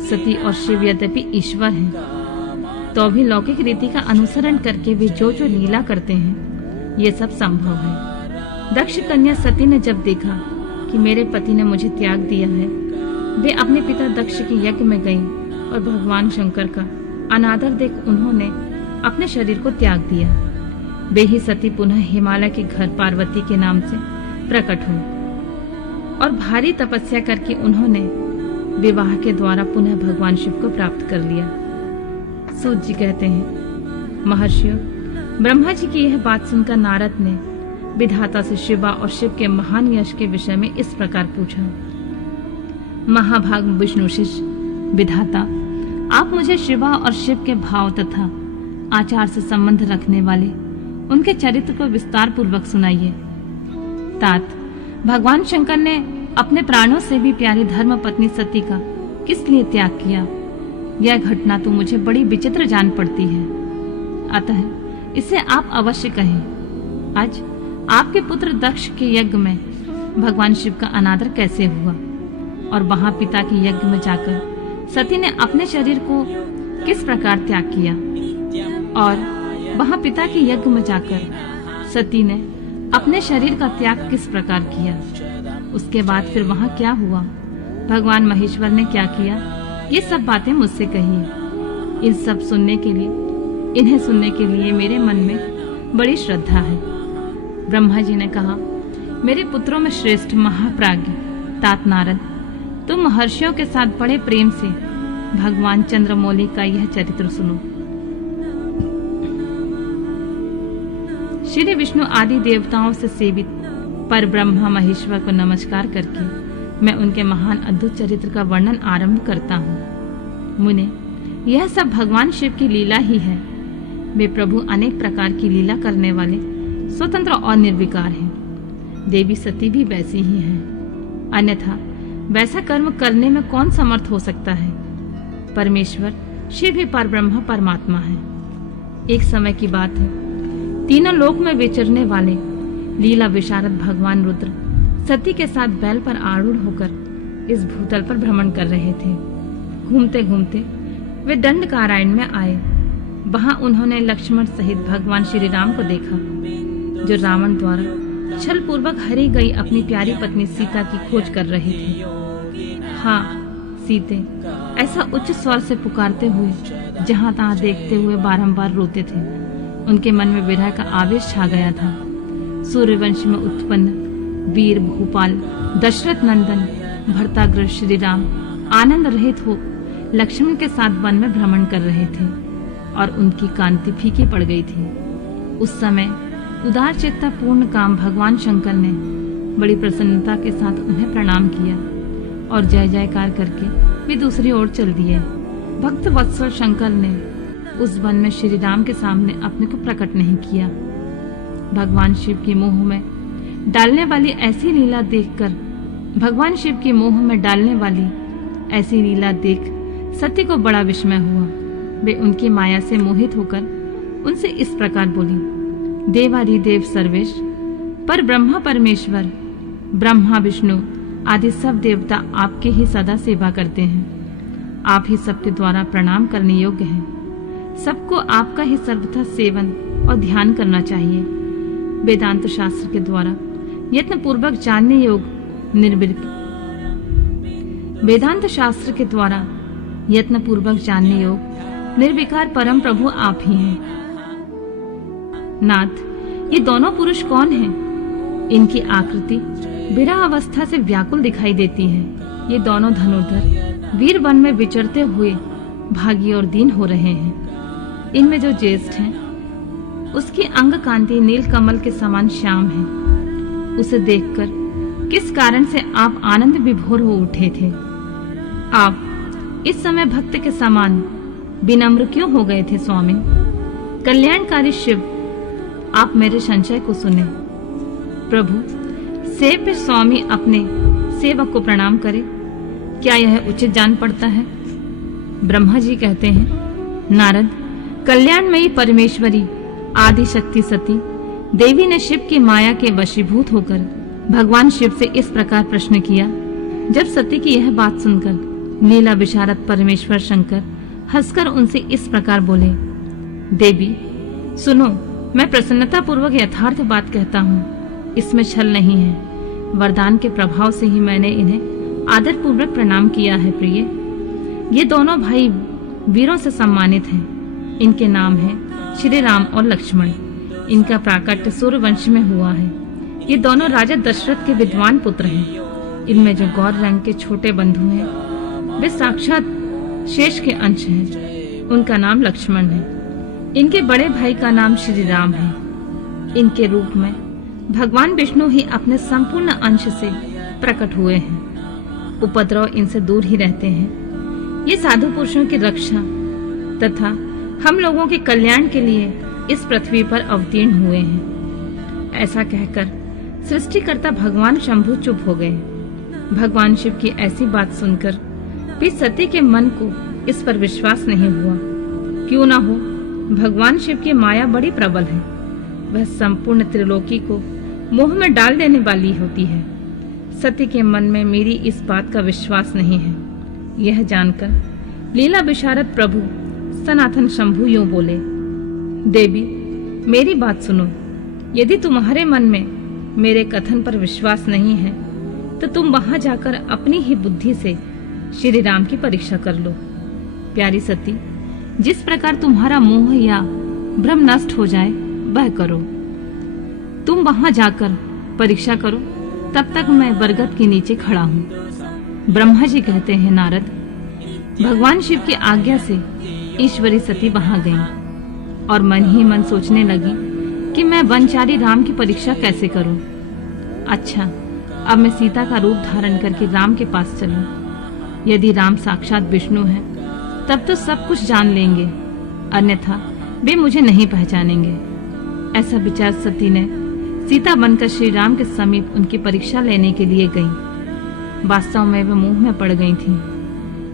सती और शिव यद्यपि ईश्वर हैं, तो भी लौकिक रीति का अनुसरण करके वे जो जो लीला करते हैं, ये सब संभव है। दक्ष कन्या सती ने जब देखा कि मेरे पति ने मुझे त्याग दिया है, वे अपने पिता दक्ष के यज्ञ में गईं और भगवान शंकर का अनादर देख उन्होंने अपने शरीर को त्याग दिया। वे ही सती पुनः हिमालय के घर पार्वती के नाम से प्रकट हुई और भारी तपस्या करके उन्होंने विवाह के द्वारा पुनः भगवान शिव को प्राप्त कर लिया। सूत जी कहते हैं, महर्षियों, ब्रह्मा जी की यह बात सुनकर नारद ने विधाता से शिवा और शिव के महान यश के विषय में इस प्रकार पूछा। महाभाग विष्णुशिष, विधाता, आप मुझे शिवा और शिव के भाव तथा आचार से संबंध रखने वाले उनके चरित्र को विस्तार पूर्वक सुनाइए। तात, भगवान शंकर ने अपने प्राणों से भी प्यारी धर्म पत्नी सती का किस लिए त्याग किया? यह घटना तो मुझे बड़ी विचित्र जान पड़ती है। अतः इसे आप अवश्य कहें। आज आपके पुत्र दक्ष के यज्ञ में भगवान शिव का अनादर कैसे हुआ और वहां पिता के यज्ञ में जाकर सती ने अपने शरीर को किस प्रकार त्याग किया और वहां पिता के यज्ञ में जाकर सती ने अपने शरीर का त्याग किस प्रकार किया? उसके बाद फिर वहां क्या हुआ? भगवान महेश्वर ने क्या किया? ये सब बातें मुझसे कहिए। इन सब सुनने के लिए, इन्हें सुनने के लिए मेरे मन में बड़ी श्रद्धा है। ब्रह्मा जी ने कहा, मेरे पुत्रों में श्रेष्ठ महाप्राज्ञ तात नारद, तुम महर्षियों के साथ बड़े प्रेम से भगवान चंद्रमौली का यह चरित्र सुनो। श्री विष्णु आदि देवताओं से सेवित पर ब्रह्मा महेश्वर को नमस्कार करके मैं उनके महान अद्भुत चरित्र का वर्णन आरंभ करता हूँ। मुने, यह सब भगवान शिव की लीला ही है। वे प्रभु अनेक प्रकार की लीला करने वाले स्वतंत्र और निर्विकार हैं। देवी सती भी वैसी ही हैं। अन्यथा वैसा कर्म करने में कौन समर्थ हो सकता है? परमेश्वर शिव ही परब्रह्म परमात्मा है। एक समय की बात है, तीनों लोक में विचरने वाले लीला विशारद भगवान रुद्र सती के साथ बैल पर आरूढ़ होकर इस भूतल पर भ्रमण कर रहे थे। घूमते घूमते वे दंडकारण्य में आए। वहां उन्होंने लक्ष्मण सहित भगवान श्री राम को देखा, जो रावण द्वारा छल पूर्वक हरी गई अपनी प्यारी पत्नी सीता की खोज कर रहे थे। हाँ सीते, ऐसा उच्च स्वर से पुकारते हुए जहां तहां देखते हुए बारंबार रोते थे। उनके मन में विरह का आवेश छा गया था। सूर्यवंश में उत्पन्न वीर भूपाल दशरथ नंदन भरताग्रज श्री राम आनंद रहित हो लक्ष्मण के साथ वन में भ्रमण कर रहे थे और उनकी कांति फीकी पड़ गई थी। उस समय उदार चित्ता पूर्ण काम भगवान शंकर ने बड़ी प्रसन्नता के साथ उन्हें प्रणाम किया और जय जयकार करके वे दूसरी ओर चल दिए। भक्त वत्सल शंकर ने उस वन में श्री राम के सामने अपने को प्रकट नहीं किया। भगवान शिव के मोह में डालने वाली ऐसी लीला देख सती को बड़ा विस्मय हुआ। वे उनकी माया से मोहित होकर उनसे इस प्रकार बोली, देवादिदेव सर्वेश पर ब्रह्मा परमेश्वर, ब्रह्मा विष्णु आदि सब देवता आपके ही सदा सेवा करते हैं। आप ही सबके द्वारा प्रणाम करने योग्य हैं। सबको आपका ही सर्वथा सेवन और ध्यान करना चाहिए। वेदांत शास्त्र के द्वारा यत्न पूर्वक जानने योग निर्विकार परम प्रभु आप ही हैं। नाथ, ये दोनों पुरुष कौन हैं? इनकी आकृति विरह अवस्था से व्याकुल दिखाई देती है। ये दोनों धनुर्धर वीर वन में विचरते हुए भागी और दीन हो रहे हैं। इनमें जो ज्येष्ठ हैं उसकी अंग कांति नील कमल के समान श्याम है। उसे देखकर किस कारण से आप आनंद विभोर हो उठे थे? आप इस समय भक्त के समान विनम्र क्यों हो गए थे स्वामी? कल्याणकारी शिव, आप मेरे संशय को सुने। प्रभु, सेव्य स्वामी अपने सेवक को प्रणाम करे, क्या यह उचित जान पड़ता है? ब्रह्मा जी कहते हैं, नारद, कल्याणमयी परमेश्वरी आदि शक्ति सती देवी ने शिव की माया के वशीभूत होकर भगवान शिव से इस प्रकार प्रश्न किया। जब सती की यह बात सुनकर लीला विशारद परमेश्वर शंकर हंसकर उनसे इस प्रकार बोले, देवी सुनो, मैं प्रसन्नता पूर्वक यथार्थ बात कहता हूँ, इसमें छल नहीं है। वरदान के प्रभाव से ही मैंने इन्हें आदर पूर्वक प्रणाम किया है। प्रिय, ये दोनों भाई वीरों से सम्मानित हैं। इनके नाम हैं श्री राम और लक्ष्मण। इनका प्राकट्य सूर्यवंश में हुआ है। ये दोनों राजा दशरथ के विद्वान पुत्र हैं। इनमें जो गौर रंग के छोटे बंधु हैं वे साक्षात शेष के अंश हैं। उनका नाम लक्ष्मण है। इनके बड़े भाई का नाम श्री राम है। इनके रूप में भगवान विष्णु ही अपने संपूर्ण अंश से प्रकट हुए हैं। उपद्रव इनसे दूर ही रहते हैं। ये साधु पुरुषों की रक्षा तथा हम लोगों के कल्याण के लिए इस पृथ्वी पर अवतीर्ण हुए हैं। ऐसा कहकर सृष्टिकर्ता भगवान शंभु चुप हो गए। भगवान शिव की ऐसी बात सुनकर भी सती के मन को इस पर विश्वास नहीं हुआ। क्यों ना हो, भगवान शिव की माया बड़ी प्रबल है। वह संपूर्ण त्रिलोकी को मोह में डाल देने वाली होती है। सती के मन में मेरी इस बात का विश्वास नहीं है। यह जानकर लीला विशारद प्रभु सनातन शंभु यूं बोले, देवी मेरी बात सुनो। यदि तुम्हारे मन में मेरे कथन पर विश्वास नहीं है तो तुम वहां जाकर अपनी ही बुद्धि से श्री राम की परीक्षा कर लो। प्यारी सती, जिस प्रकार तुम्हारा मोह या भ्रम नष्ट हो जाए वह करो। तुम वहां जाकर परीक्षा करो, तब तक मैं बरगद के नीचे खड़ा हूँ। ब्रह्मा जी कहते हैं, नारद, भगवान शिव की आज्ञा से ईश्वरी सती वहां गई और मन ही मन सोचने लगी कि मैं वनचारी राम की परीक्षा कैसे करूं। अच्छा, अब मैं सीता का रूप धारण करके राम के पास चलूं। यदि राम साक्षात विष्णु हैं, तब तो सब कुछ जान लेंगे, अन्यथा वे मुझे नहीं पहचानेंगे। ऐसा विचार सती ने सीता बनकर श्री राम के समीप उनकी परीक्षा लेने के लिए गई। वास्तव में वे मोह में पड़ गई थीं।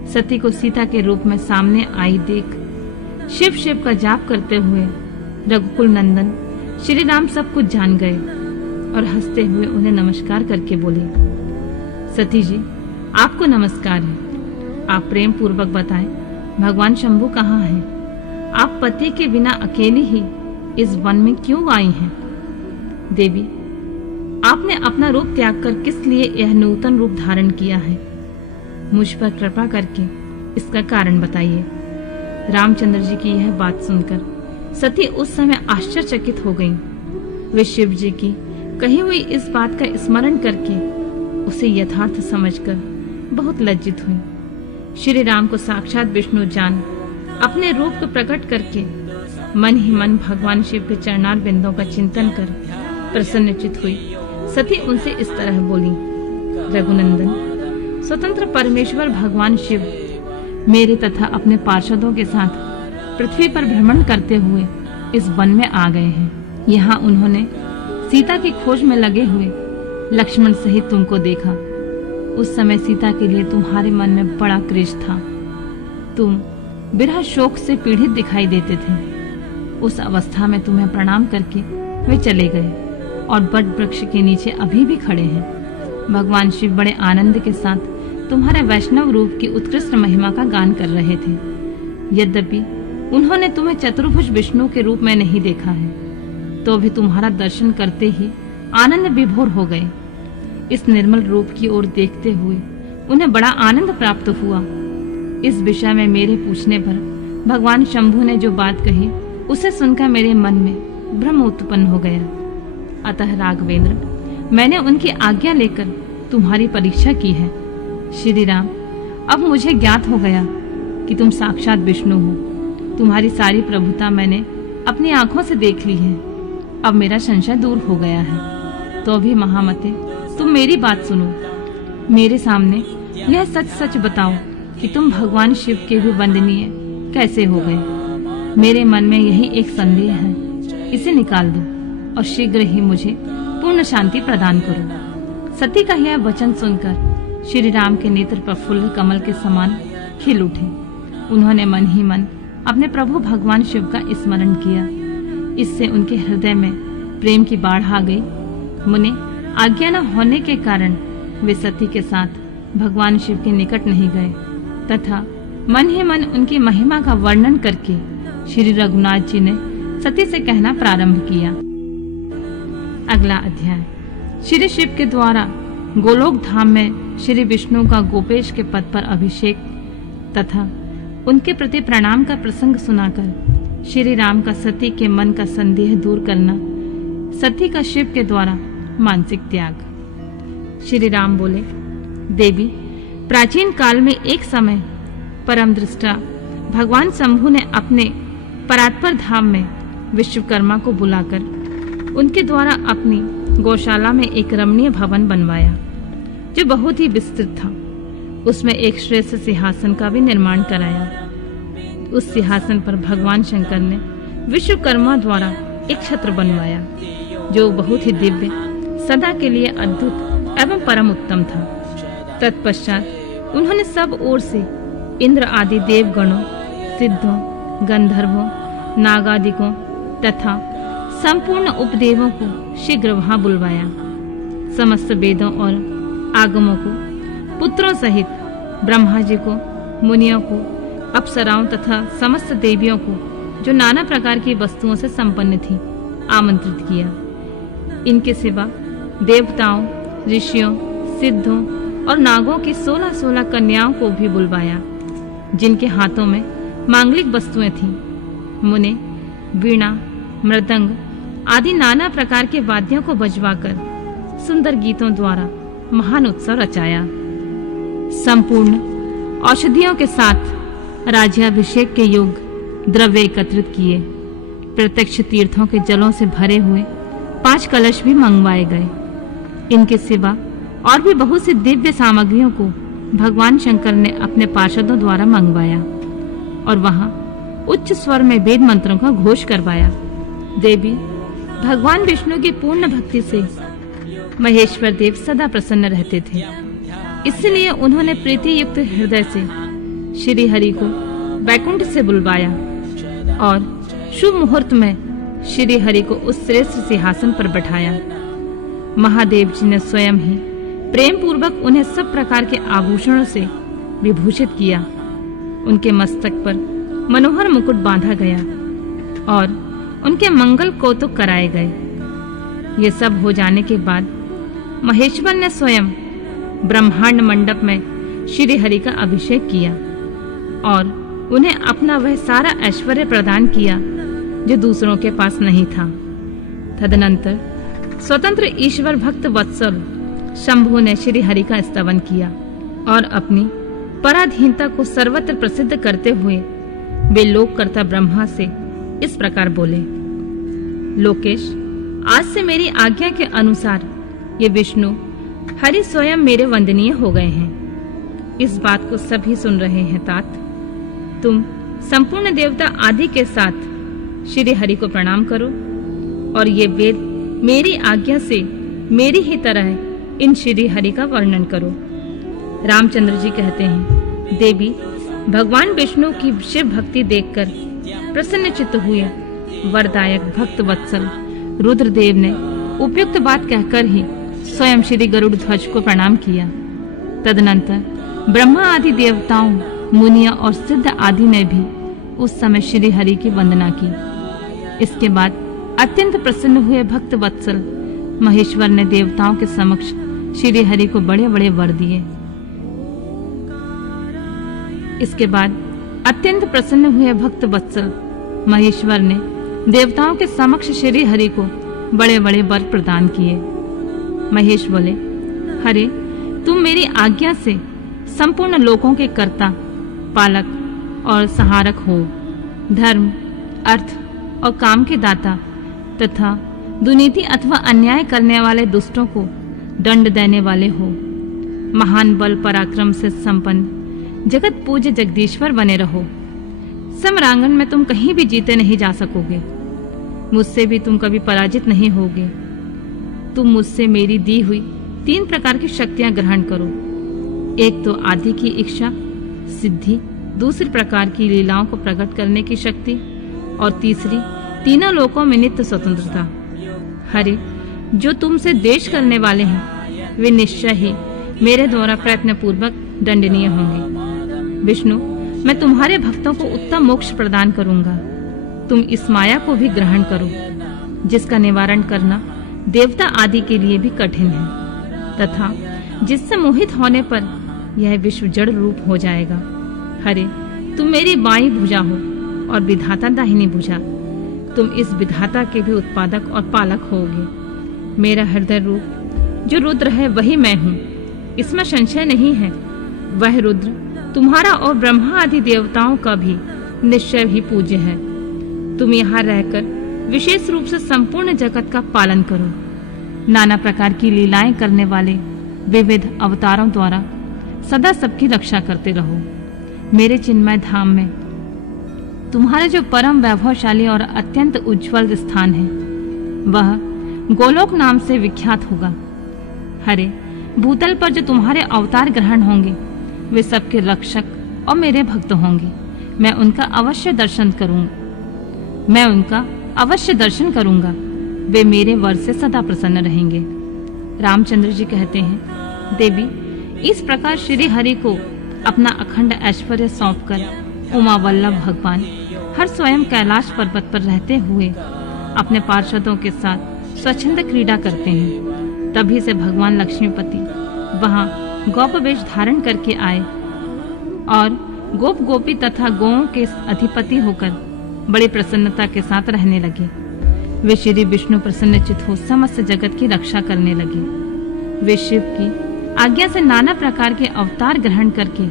सती को सीता के रूप में सामने आई देख शिव शिव का जाप करते हुए रघुकुल नंदन श्री राम सब कुछ जान गए और हंसते हुए उन्हें नमस्कार करके बोले, सती जी, आपको नमस्कार है। आप प्रेम पूर्वक बताएं, भगवान शंभु कहाँ हैं? आप पति के बिना अकेली ही इस वन में क्यों आई हैं? देवी, आपने अपना रूप त्याग कर किस लिए यह नूतन रूप धारण किया है? मुझ पर कृपा करके इसका कारण बताइए। रामचंद्र जी की यह बात सुनकर सती उस समय आश्चर्यचकित हो गईं। वे शिव जी की कही हुई इस बात का स्मरण करके उसे यथार्थ समझकर बहुत लज्जित हुई। श्री राम को साक्षात विष्णु जान अपने रूप को प्रकट करके मन ही मन भगवान शिव के चरणार बिंदों का चिंतन कर प्रसन्नचित हुई सती उनसे इस तरह बोली, रघुनंदन, स्वतंत्र परमेश्वर भगवान शिव मेरे तथा अपने पार्षदों के साथ पृथ्वी पर भ्रमण करते हुए इस वन में आ गए हैं। यहाँ उन्होंने सीता की खोज में लगे हुए लक्ष्मण सहित तुमको देखा। उस समय सीता के लिए तुम्हारे मन में बड़ा क्लेश था। तुम बिरह शोक से पीड़ित दिखाई देते थे। उस अवस्था में तुम्हें प्रणाम करके वे चले गए और बट वृक्ष के नीचे अभी भी खड़े हैं। भगवान शिव बड़े आनंद के साथ तुम्हारे वैष्णव रूप की उत्कृष्ट महिमा का गान कर रहे थे। यद्यपि उन्होंने तुम्हें चतुर्भुज विष्णु के रूप में नहीं देखा है, तो भी तुम्हारा दर्शन करते ही आनंद विभोर हो गए। इस निर्मल रूप की ओर देखते हुए उन्हें बड़ा आनंद प्राप्त हुआ। इस विषय में मेरे पूछने पर भगवान शंभु ने जो बात कही उसे सुनकर मेरे मन में भ्रम उत्पन्न हो गया। अतः राघवेंद्र, मैंने उनकी आज्ञा लेकर तुम्हारी परीक्षा की है। श्री राम, अब मुझे ज्ञात हो गया कि तुम साक्षात विष्णु हो। तुम्हारी सारी प्रभुता मैंने अपनी आंखों से देख ली है। अब मेरा संशय दूर हो गया है। तो भी महामते, तुम मेरी बात सुनो। मेरे सामने यह सच सच बताओ कि तुम भगवान शिव के भी वंदनीय कैसे हो गए। मेरे मन में यही एक संदेह है, इसे निकाल दो और शीघ्र ही मुझे पूर्ण शांति प्रदान करो। सती का यह वचन सुनकर श्री राम के नेत्र प्रफुल्ल कमल के समान खिल उठे। उन्होंने मन ही मन अपने प्रभु भगवान शिव का स्मरण किया। इससे उनके हृदय में प्रेम की बाढ़ आ गई। मुने आज्ञा न होने के कारण वे सती के साथ भगवान शिव के निकट नहीं गए तथा मन ही मन उनकी महिमा का वर्णन करके श्री रघुनाथ जी ने सती से कहना प्रारंभ किया। अगला अध्याय। श्री शिव के द्वारा गोलोक धाम में श्री विष्णु का गोपेश के पद पर अभिषेक तथा उनके प्रति प्रणाम का प्रसंग सुनाकर श्री राम का सती के मन का संदेह दूर करना, सती का शिव के द्वारा मानसिक त्याग। श्री राम बोले, देवी, प्राचीन काल में एक समय परम दृष्टा भगवान शंभु ने अपने परात्पर धाम में विश्वकर्मा को बुलाकर उनके द्वारा अपनी गौशाला में एक रमणीय भवन बनवाया जो बहुत ही विस्तृत था। उसमें एक श्रेष्ठ सिंहासन का भी निर्माण कराया। उस सिंहासन पर भगवान शंकर ने विश्वकर्मा द्वारा एक छत्र बनवाया जो बहुत ही दिव्य, सदा के लिए अद्भुत एवं परम उत्तम था। तत्पश्चात उन्होंने सब ओर से इंद्र आदि देवगणों, सिद्धों, गंधर्वों, नागादिकों तथा संपूर्ण उपदेवों को शीघ्र वहां बुलवाया। समस्त वेदों और आगमों को, पुत्रों सहित ब्रह्मा जी को, मुनियों को, अप्सराओं तथा समस्त देवियों को जो नाना प्रकार की वस्तुओं से संपन्न थी आमंत्रित किया। इनके सिवा देवताओं, ऋषियों, सिद्धों और नागों की 16-16 कन्याओं को भी बुलवाया जिनके हाथों में मांगलिक वस्तुएं थीं। मुने वीणा, मृदंग आदि नाना प्रकार के वाद्यों को बजवाकर सुंदर गीतों द्वारा महान उत्सव रचाया। संपूर्ण औषधियों के साथ राज्याभिषेक के योग्य द्रव्य एकत्रित किए। प्रत्यक्ष तीर्थों के जलों से भरे हुए 5 कलश भी मंगवाए गए। इनके सिवा और भी बहुत सी दिव्य सामग्रियों को भगवान शंकर ने अपने पार्षदों द्वारा मंगवाया और वहां उच्च स्वर में वेद मंत्रों का घोष करवाया। देवी, भगवान विष्णु की पूर्ण भक्ति से महेश्वर देव सदा प्रसन्न रहते थे। इसलिए उन्होंने प्रीति युक्त हृदय से श्री हरि को वैकुंठ से बुलवाया और शुभ मुहूर्त में श्री हरि को उस श्रेष्ठ सिंहासन पर बैठाया। महादेव जी ने स्वयं ही प्रेम पूर्वक उन्हें सब प्रकार के आभूषणों से विभूषित किया। उनके मस्तक पर मनोहर मुकुट बांधा गया और उनके मंगल कौतुक कराए गए। ये सब हो जाने के बाद महेश्वर ने स्वयं ब्रह्मांड मंडप में श्री हरि का अभिषेक किया और उन्हें अपना वह सारा ऐश्वर्य प्रदान किया जो दूसरों के पास नहीं था। तदनंतर स्वतंत्र ईश्वर भक्त वत्सल शंभु ने श्री हरि का स्तवन किया और अपनी पराधीनता को सर्वत्र प्रसिद्ध करते हुए वे लोककर्ता ब्रह्मा से इस प्रकार बोले, लोकेश, आज से मेरी आज्ञा के अनुसार ये विष्णु हरि स्वयं मेरे वंदनीय हो गए हैं। इस बात को सभी सुन रहे हैं तात। तुम संपूर्ण देवता आदि के साथ श्री हरि को प्रणाम करो और ये वेद मेरी आज्ञा से मेरी ही तरह इन श्री हरि का वर्णन करो। रामचंद्र जी कहते हैं, देवी भगवान विष्णु की शिव भक्ति देखकर प्रसन्नचित्त हुए वरदायक भक्त वत्सल रुद्रदेव ने उपयुक्त बात कहकर ही स्वयं श्री गरुड़ ध्वज को प्रणाम किया। तदनंतर ब्रह्मा आदि देवताओं, मुनियों और सिद्ध आदि ने भी उस समय श्री हरि की वंदना की। इसके बाद अत्यंत प्रसन्न हुए भक्त वत्सल महेश्वर ने देवताओं के समक्ष श्री हरि को बड़े बड़े वर दिए। इसके बाद अत्यंत प्रसन्न हुए भक्त वत्सल महेश्वर ने देवताओं के समक्ष श्री हरि को बड़े बड़े वर प्रदान किए। महेश बोले, हरे, तुम मेरी आज्ञा से संपूर्ण लोकों के कर्ता, पालक और सहारक हो। धर्म, अर्थ और काम के दाता तथा दुर्नीति अथवा अन्याय करने वाले दुष्टों को दंड देने वाले हो। महान बल पराक्रम से संपन्न जगत पूज्य जगदीश्वर बने रहो। समरांगन में तुम कहीं भी जीते नहीं जा सकोगे, मुझसे भी तुम कभी पराजित नहीं होगे। तुम मुझसे मेरी दी हुई 3 प्रकार की शक्तियां ग्रहण करो। एक तो आदि की इच्छा सिद्धि, दूसरी प्रकार की लीलाओं को प्रकट करने की शक्ति और तीसरी तीनों लोकों में नित्य स्वतंत्रता। हरि, जो तुमसे द्वेष करने वाले हैं वे निश्चय ही मेरे द्वारा प्रयत्न पूर्वक दंडनीय होंगे। विष्णु, मैं तुम्हारे भक्तों को उत्तम मोक्ष प्रदान करूंगा। तुम इस माया को भी ग्रहण करो, जिसका निवारण करना देवता आदि के लिए भी कठिन है तथा जिससे मोहित होने पर यह विश्व जड़ रूप हो जाएगा। हरे, तुम मेरी बाईं भुजा हो और विधाता दाहिनी भुजा। तुम इस विधाता के भी उत्पादक और पालक होगे। मेरा हृदय रूप जो रुद्र है वही मैं हूँ, इसमें संशय नहीं है। वह रुद्र तुम्हारा और ब्रह्मा आदि देवताओं का भी निश्चय ही पूज्य है। तुम यहाँ रहकर विशेष रूप से संपूर्ण जगत का पालन करो। नाना प्रकार की लीलाएं करने वाले विविध अवतारों द्वारा सदा सबकी रक्षा करते रहो। मेरे चिन्मय धाम में तुम्हारा जो परम वैभवशाली और अत्यंत उज्जवल स्थान है वह गोलोक नाम से विख्यात होगा। हरे, भूतल पर जो तुम्हारे अवतार ग्रहण होंगे वे सबके रक्षक और मेरे भक्त होंगे। मैं उनका अवश्य दर्शन करूंगा। वे मेरे वर से सदा प्रसन्न रहेंगे। रामचंद्र जी कहते हैं, देवी, इस प्रकार श्री हरि को अपना अखंड ऐश्वर्य सौंपकर उमा वल्लभ भगवान हर स्वयं कैलाश पर्वत पर रहते हुए अपने पार्षदों के साथ स्वच्छंद क्रीड़ा करते हैं। तभी से भगवान लक्ष्मीपति वहां गोप वेश धारण करके आए और गोप गोपी तथा गौओं के अधिपति होकर बड़ी प्रसन्नता के साथ रहने लगे। वे श्री विष्णु प्रसन्नचित हो समस्त जगत की रक्षा करने लगे। वे शिव की आज्ञा से नाना प्रकार के अवतार ग्रहण करके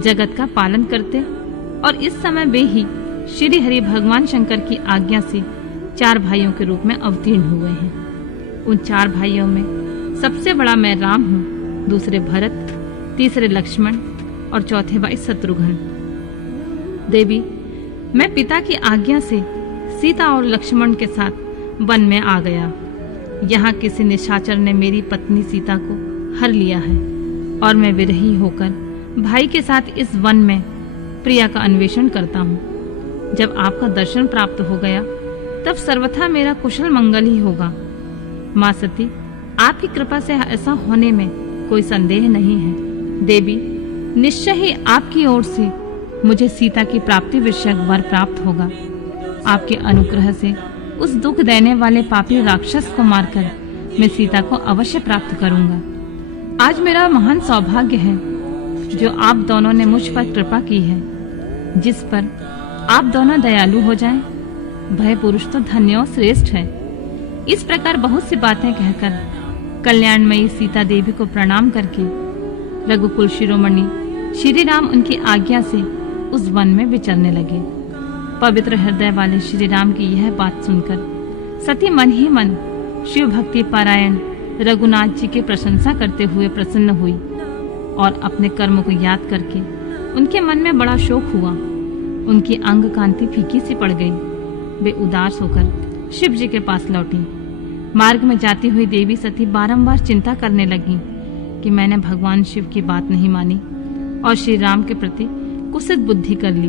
जगत का पालन करते और इस समय वे ही श्री हरि भगवान शंकर की आज्ञा से 4 भाइयों के रूप में अवतीर्ण हुए हैं। उन 4 भाइयों में सबसे बड़ा मैं राम हूँ, दूसरे भरत, तीसरे लक्ष्मण और चौथे भाई शत्रुघ्न। देवी, मैं पिता की आज्ञा से सीता और लक्ष्मण के साथ वन में आ गया। यहाँ किसी निशाचर ने मेरी पत्नी सीता को हर लिया है और मैं विरही होकर भाई के साथ इस वन में प्रिया का अन्वेषण करता हूँ। जब आपका दर्शन प्राप्त हो गया तब सर्वथा मेरा कुशल मंगल ही होगा। माँ सती, आपकी कृपा से ऐसा होने में कोई संदेह नहीं है। देवी, निश्चय ही आपकी ओर से मुझे सीता की प्राप्ति विषयक वर प्राप्त होगा। आपके अनुग्रह से उस दुख देने वाले पापी राक्षस को मारकर मैं सीता को अवश्य प्राप्त करूंगा। आज मेरा महान सौभाग्य है जो आप दोनों ने मुझ पर कृपा की है, जिस पर आप दोनों दयालु हो जाएं। भय पुरुष तो धन्य और श्रेष्ठ है। इस प्रकार बहुत सी बातें कहकर कल्याणमयी सीता देवी को प्रणाम करके रघुकुल शिरोमणि श्री राम उनकी आज्ञा से उस वन में विचरने लगे। पवित्र हृदय वाले श्री राम की यह बात सुनकर सती मन ही मन शिव भक्ति पारायण रघुनाथ जी की प्रशंसा करते हुए प्रसन्न हुई और अपने कर्म को याद करके उनके मन में बड़ा शोक हुआ। उनकी अंग कांति फीकी सी पड़ गई। वे उदास होकर शिव जी के पास लौटी। मार्ग में जाती हुई देवी सती बारंबार चिंता करने लगी कि मैंने भगवान शिव की बात नहीं मानी और श्री राम के प्रति कुत्सित बुद्धि कर ली।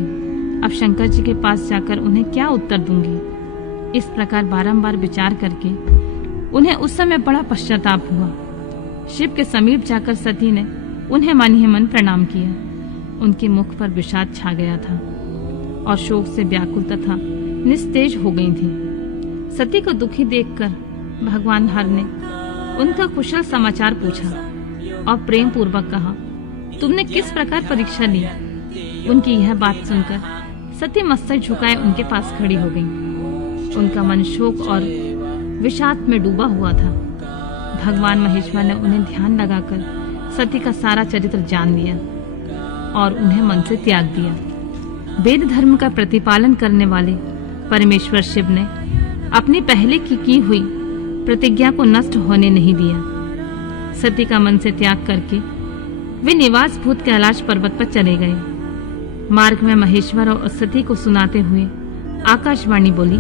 अब शंकर जी के पास जाकर उन्हें क्या उत्तर दूंगी। इस प्रकार बारंबार विचार करके उन्हें उस समय बड़ा पश्चाताप हुआ। शिव के समीप जाकर सती ने उन्हें मन ही मन प्रणाम किया। उनके मुख पर विषाद छा गया था और शोक से व्याकुल तथा निस्तेज हो गई थी। सती को दुखी देखकर भगवान हर ने उनका कुशल समाचार पूछा और प्रेम पूर्वक कहा, तुमने किस प्रकार परीक्षा ली। उनकी यह बात सुनकर सती मस्तक झुकाए उनके पास खड़ी हो गई। उनका मन शोक और विषाद में डूबा हुआ था। भगवान महेश्वर ने उन्हें ध्यान लगाकर सती का सारा चरित्र जान लिया और उन्हें मन से त्याग दिया। वेद धर्म का प्रतिपालन करने वाले परमेश्वर शिव ने अपनी पहले की हुई प्रतिज्ञा को नष्ट होने नहीं दिया। सती का मन से त्याग करके वे निवास भूत कैलाश पर्वत पर चले गए। मार्ग में महेश्वर और सती को सुनाते हुए आकाशवाणी बोली,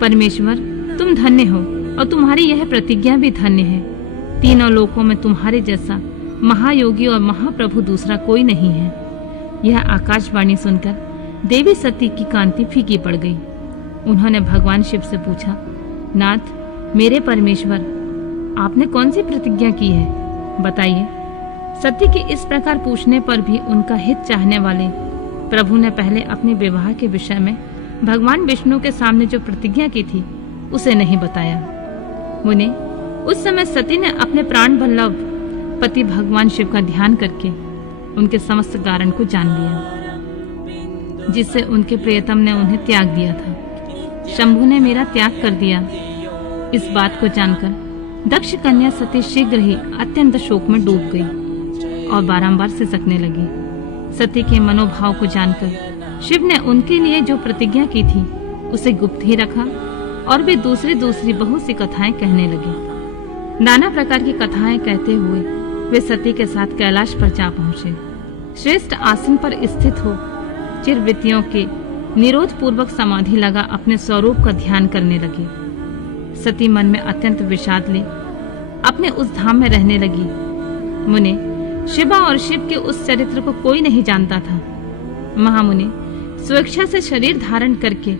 परमेश्वर तुम धन्य हो और तुम्हारी यह प्रतिज्ञा भी धन्य है। तीनों लोकों में तुम्हारे जैसा महायोगी और महाप्रभु दूसरा कोई नहीं है। यह आकाशवाणी सुनकर देवी सती की कांति फीकी पड़ गई। उन्होंने भगवान शिव से पूछा, नाथ मेरे परमेश्वर, आपने कौन सी प्रतिज्ञा की है, बताइए। सती के इस प्रकार पूछने पर भी उनका हित चाहने वाले प्रभु ने पहले अपने विवाह के विषय में भगवान विष्णु के सामने जो प्रतिज्ञा की थी उसे नहीं बताया। मुने, उस समय सती ने अपने प्राण वल्लभ पति भगवान शिव का ध्यान करके उनके समस्त कारण को जान लिया, जिससे उनके प्रियतम ने उन्हें त्याग दिया था। शंभु ने मेरा त्याग कर दिया। इस बात को जानकर दक्ष कन्या सती शीघ्र ही अत्यंत शोक में डूब गई और बारंबार सिसकने लगी। सती के मनोभाव को जानकर शिव ने उनके लिए जो प्रतिज्ञा की थी उसे गुप्त ही रखा और वे दूसरी बहुत सी कथाएं कहने लगे। नाना प्रकार की कथाएं कहते हुए वे सती के साथ कैलाश पर जा पहुंचे। श्रेष्ठ आसन पर स्थित हो चिरवृत्तियों के निरोध पूर्वक समाधि लगा अपने स्वरूप का ध्यान करने लगे। सती मन में अत्यंत विषाद ले अपने उस धाम में रहने लगी। मुने, शिवा और शिव के उस चरित्र को कोई नहीं जानता था। महामुनि, स्वेच्छा से शरीर धारण करके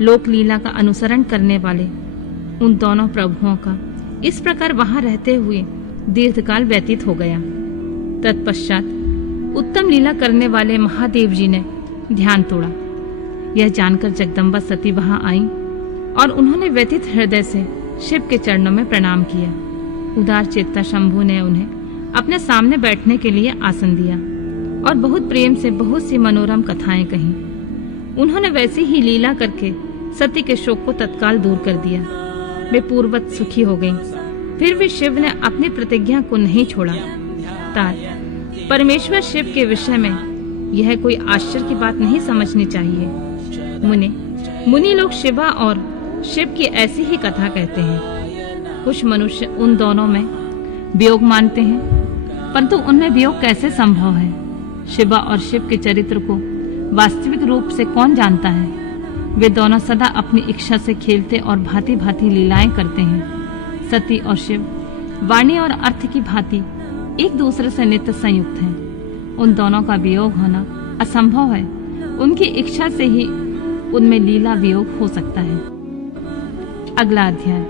लोक लीला का अनुसरण करने वाले उन दोनों प्रभुओं का इस प्रकार वहां रहते हुए दीर्घकाल व्यतीत हो गया। तत्पश्चात उत्तम लीला करने वाले महादेव जी ने ध्यान तोड़ा। यह जानकर जगदम्बा सती वहां आई और उन्होंने व्यथित हृदय से शिव के चरणों में प्रणाम किया। उदार चेता शंभु ने उन्हें अपने सामने बैठने के लिए आसन दिया और बहुत प्रेम से बहुत सी मनोरम कथाएं कही। उन्होंने वैसी ही लीला करके सती के शोक को तत्काल दूर कर दिया। वे पूर्ववत सुखी हो गईं। फिर भी शिव ने अपनी प्रतिज्ञा को नहीं छोड़ा। परमेश्वर शिव के विषय में यह कोई आश्चर्य की बात नहीं समझनी चाहिए। मुनि लोग शिवा और शिव की ऐसी ही कथा कहते हैं। कुछ मनुष्य उन दोनों में वियोग मानते हैं, परंतु उनमें वियोग कैसे संभव है। शिवा और शिव के चरित्र को वास्तविक रूप से कौन जानता है। वे दोनों सदा अपनी इच्छा से खेलते और भांति भांति लीलाएं करते हैं। सती और शिव वाणी और अर्थ की भांति एक दूसरे से नित्य संयुक्त हैं। उन दोनों का वियोग होना असंभव है। उनकी इच्छा से ही उनमें लीला वियोग हो सकता है। अगला अध्याय।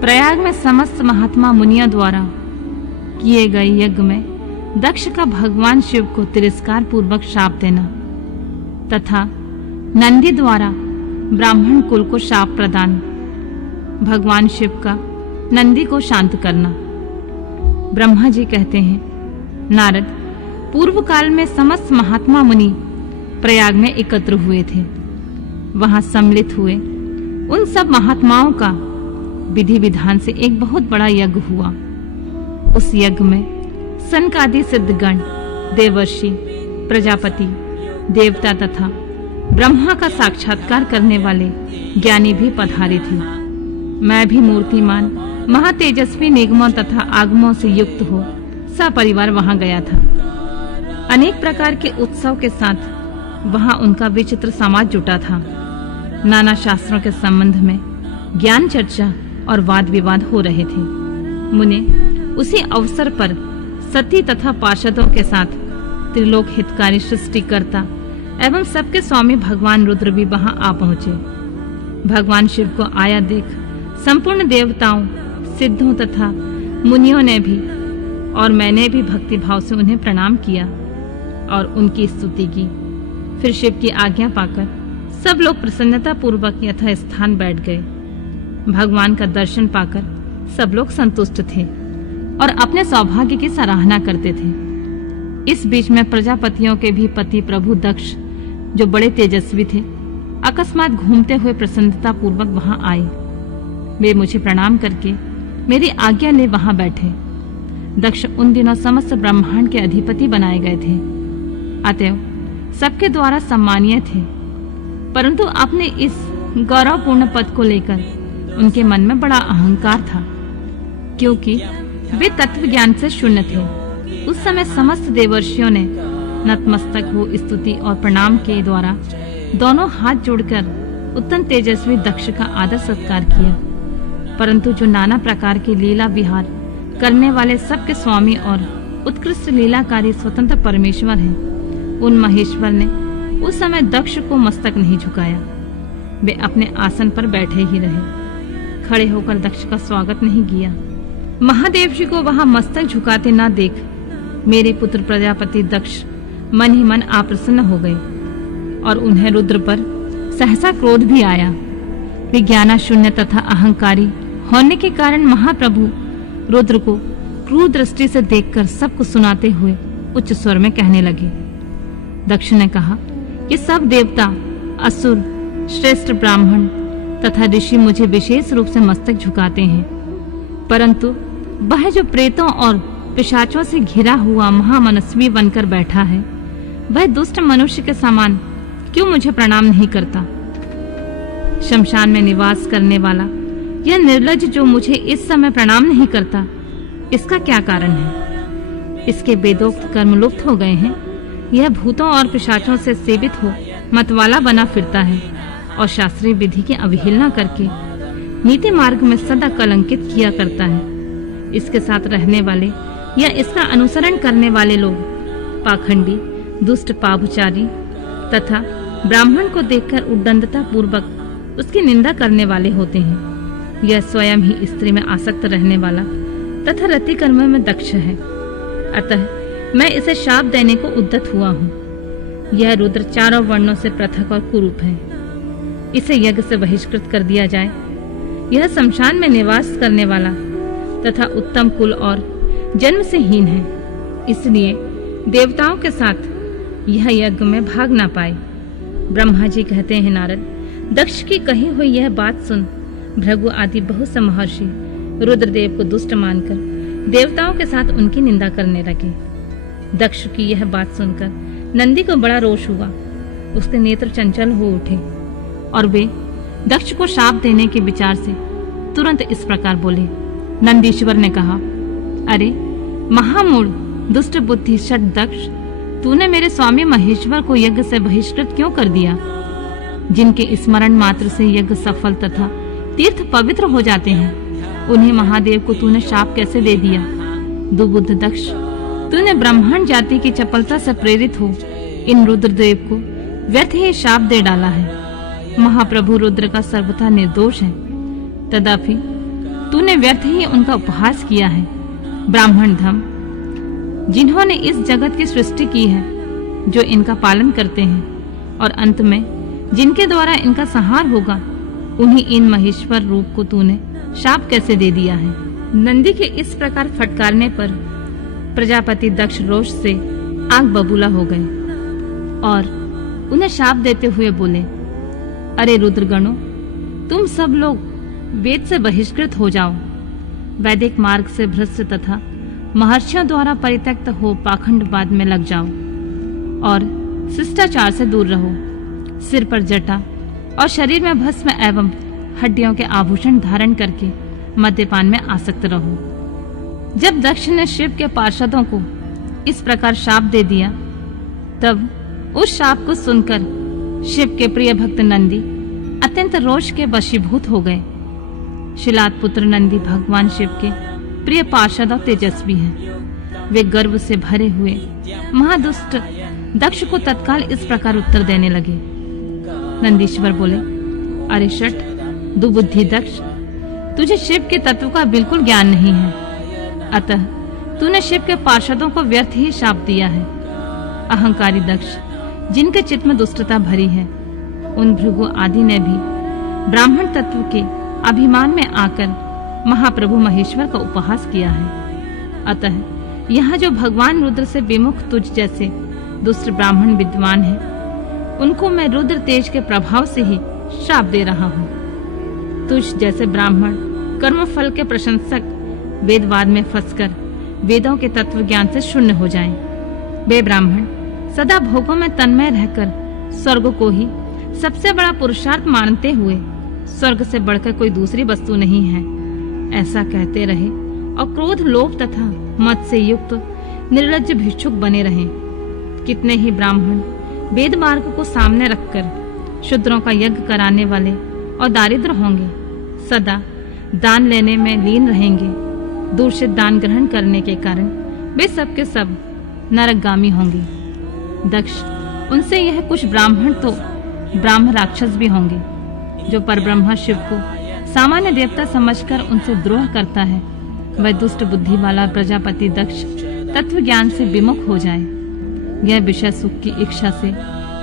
प्रयाग में समस्त महात्मा मुनियों द्वारा किए गए यज्ञ में दक्ष का भगवान शिव को तिरस्कार पूर्वक शाप देना तथा नंदी द्वारा ब्राह्मण कुल को शाप प्रदान, भगवान शिव का नंदी को शांत करना। ब्रह्मा जी कहते हैं, नारद, पूर्व काल में समस्त महात्मा मुनि प्रयाग में एकत्र हुए थे। वहां सम्मिलित हुए उन सब महात्माओं का विधि विधान से एक बहुत बड़ा यज्ञ हुआ। उस यज्ञ में सनकादि सिद्धगण, देवर्षि, प्रजापति, देवता तथा ब्रह्मा का साक्षात्कार करने वाले ज्ञानी भी पधारे थे। मैं भी मूर्तिमान महातेजस्वी निगमों तथा आगमों से युक्त हो सपरिवार वहां गया था। अनेक प्रकार के उत्सव के साथ वहां उनका विचित्र समाज जुटा था। नाना शास्त्रों के संबंध में ज्ञान चर्चा और वाद विवाद हो रहे थे। मुने उसी अवसर पर सती तथा पार्षदों के साथ त्रिलोक हितकारी सृष्टिकर्ता एवं सबके स्वामी भगवान रुद्र भी वहां आ पहुंचे। भगवान शिव को आया देख संपूर्ण देवताओं, सिद्धों तथा मुनियों ने भी और मैंने भी भक्ति भाव से उन्हें प्रणाम किया और उनकी स्तुति की। फिर शिव की आज्ञा पाकर सब लोग प्रसन्नता पूर्वक यथा स्थान बैठ गए। भगवान का दर्शन पाकर सब लोग संतुष्ट थे और अपने सौभाग्य की सराहना करते थे। इस बीच में प्रजापतियों के भी पति प्रभु दक्ष, जो बड़े तेजस्वी थे, अकस्मात घूमते हुए प्रसन्नता पूर्वक वहां आए। वे मुझे प्रणाम करके मेरी आज्ञा ले वहां बैठे। दक्ष उन दिनों समस्त ब्रह्मांड के अधिपति बनाए गए थे, अतएव सबके द्वारा सम्मानीय थे। परंतु अपने इस गौरवपूर्ण पद को लेकर उनके मन में बड़ा अहंकार था, क्योंकि वे तत्व ज्ञान से शून्य थे। उस समय समस्त देवर्षियों ने नतमस्तक हो स्तुति और प्रणाम के द्वारा दोनों हाथ जोड़कर उत्तम तेजस्वी दक्ष का आदर सत्कार किया। परंतु जो नाना प्रकार के लीला विहार करने वाले सबके स्वामी और उत्कृष्ट लीलाकारी स्वतंत्र परमेश्वर हैं, उन महेश्वर ने उस समय दक्ष को मस्तक नहीं झुकाया। वे अपने आसन पर बैठे ही रहे, खड़े होकर दक्ष का स्वागत नहीं किया। महादेव जी को वहां मस्तक झुकाते न देख मेरे पुत्र प्रजापति दक्ष मन ही मन अप्रसन्न हो गए और उन्हें रुद्र पर सहसा क्रोध भी आया। वे ज्ञानाशून्य तथा अहंकारी होने के कारण महाप्रभु रुद्र को क्रूर दृष्टि से देखकर सबको सुनाते हुए उच्च स्वर में कहने लगे। दक्ष ने कहा कि सब देवता, असुर, श्रेष्ठ ब्राह्मण तथा ऋषि मुझे विशेष रूप से मस्तक झुकाते हैं, परंतु वह जो प्रेतों और पिशाचों से घिरा हुआ महामनस्वी बनकर बैठा है, वह दुष्ट मनुष्य के समान क्यों मुझे प्रणाम नहीं करता। शमशान में निवास करने वाला यह निर्लज्ज जो मुझे इस समय प्रणाम नहीं करता, इसका क्या कारण है? इसके वेदोक्त कर्म लुप्त हो गए हैं। यह भूतों और पिशाचों से सेवित हो मतवाला बना फिरता है और शास्त्रीय विधि की अवहेलना करके नीति मार्ग में सदा कलंकित किया करता है। इसके साथ रहने वाले या इसका अनुसरण करने वाले लोग पाखंडी, दुष्ट, पापचारी तथा ब्राह्मण को देखकर उद्दंडता पूर्वक उसकी निंदा करने वाले होते हैं। यह स्वयं ही स्त्री में आसक्त रहने वाला तथा रति कर्म में दक्ष है, अतः मैं इसे शाप देने को उद्यत हुआ हूँ। यह रुद्र चारों वर्णों से पृथक और कुरूप है, इसे यज्ञ से बहिष्कृत कर दिया जाए। यह शमशान में निवास करने वाला तथा उत्तम कुल और जन्म से हीन है, इसलिए देवताओं के साथ यह यज्ञ में भाग ना पाए। ब्रह्मा जी कहते हैं, नारद, दक्ष की कही हुई यह बात सुन भृगु आदि बहुत से महर्षि रुद्रदेव को दुष्ट मानकर देवताओं के साथ उनकी निंदा करने लगे। दक्ष की यह बात सुनकर नंदी को बड़ा रोष हुआ, उसके नेत्र चंचल हो उठे और वे दक्ष को शाप देने के विचार से तुरंत इस प्रकार बोले। नंदीश्वर ने कहा, अरे महामूढ़, दुष्ट बुद्धि षट दक्ष, तूने मेरे स्वामी महेश्वर को यज्ञ से बहिष्कृत क्यों कर दिया? जिनके स्मरण मात्र से यज्ञ सफल तथा तीर्थ पवित्र हो जाते हैं, उन्हें महादेव को तूने शाप कैसे दे दिया? दुबुद्ध दक्ष, तूने ब्राह्मण जाति की चपलता से प्रेरित हो इन रुद्रदेव को व्यर्थ ही शाप दे डाला है। महाप्रभु रुद्र का सर्वथा निर्दोष है, तदापि तूने व्यर्थ ही उनका उपहास किया है। ब्राह्मण धम, जिन्होंने इस जगत की सृष्टि की है, जो इनका पालन करते हैं और अंत में जिनके द्वारा इनका संहार होगा, उन्हीं इन महेश्वर रूप को तूने शाप कैसे दे दिया है? नंदी के इस प्रकार फटकारने पर प्रजापति दक्ष रोष से आग बबूला हो गए और उन्हें शाप देते हुए बोले, अरे रुद्रगणों, तुम सब लोग वेद से बहिष्कृत हो जाओ, वैदिक मार्ग से भ्रष्ट तथा महर्षियों द्वारा परित्यक्त हो पाखंडवाद में लग जाओ और शिष्टाचार से दूर रहो। सिर पर जटा और शरीर में भस्म एवं हड्डियों के आभूषण धारण करके मद्यपान में आसक्त रहो। जब दक्ष ने शिव के पार्षदों को इस प्रकार शाप दे दिया, तब उस शाप को सुनकर शिव के प्रिय भक्त नंदी अत्यंत रोष के वशीभूत हो गए। शिलाद पुत्र नंदी भगवान शिव के प्रिय पार्षद और तेजस्वी हैं। वे गर्व से भरे हुए महादुष्ट दक्ष को तत्काल इस प्रकार उत्तर देने लगे। नंदीश्वर बोले, अरे शठ दुबुद्धि दक्ष, तुझे शिव के तत्व का बिल्कुल ज्ञान नहीं है, अतः तूने शिव के पार्षदों को व्यर्थ ही शाप दिया है। अहंकारी दक्ष, जिनके चित्त में दुष्टता भरी है, उन भृगु आदि ने भी ब्राह्मण तत्व के अभिमान में आकर महाप्रभु महेश्वर का उपहास किया है। अतः यहाँ जो भगवान रुद्र से विमुख तुझ जैसे दुष्ट ब्राह्मण विद्वान हैं, उनको मैं रुद्र तेज के प्रभाव से ही शाप दे रहा हूँ। तुझ जैसे ब्राह्मण कर्मफल के प्रशंसक वेदवाद में फंसकर वेदों के तत्व ज्ञान से शून्य हो जाएं। वे ब्राह्मण सदा भोगों में तन्मय रहकर स्वर्ग को ही सबसे बड़ा पुरुषार्थ मानते हुए स्वर्ग से बढ़कर कोई दूसरी वस्तु नहीं है, ऐसा कहते रहे और क्रोध, लोभ तथा मद से युक्त निर्लज्ज भिक्षुक बने रहे। कितने ही ब्राह्मण वेद मार्ग को सामने रखकर शूद्रों का यज्ञ कराने वाले और दारिद्र होंगे, सदा दान लेने में लीन रहेंगे। दूषित दान ग्रहण करने के कारण वे सब के सब नरकगामी होंगे। दक्ष, उनसे यह कुछ ब्राह्मण तो ब्राह्म राक्षस भी होंगे। जो परब्रह्मा शिव को सामान्य देवता समझकर उनसे द्रोह करता है, वह दुष्ट बुद्धि वाला प्रजापति दक्ष तत्व ज्ञान से विमुख हो जाए। यह विषय सुख की इच्छा से,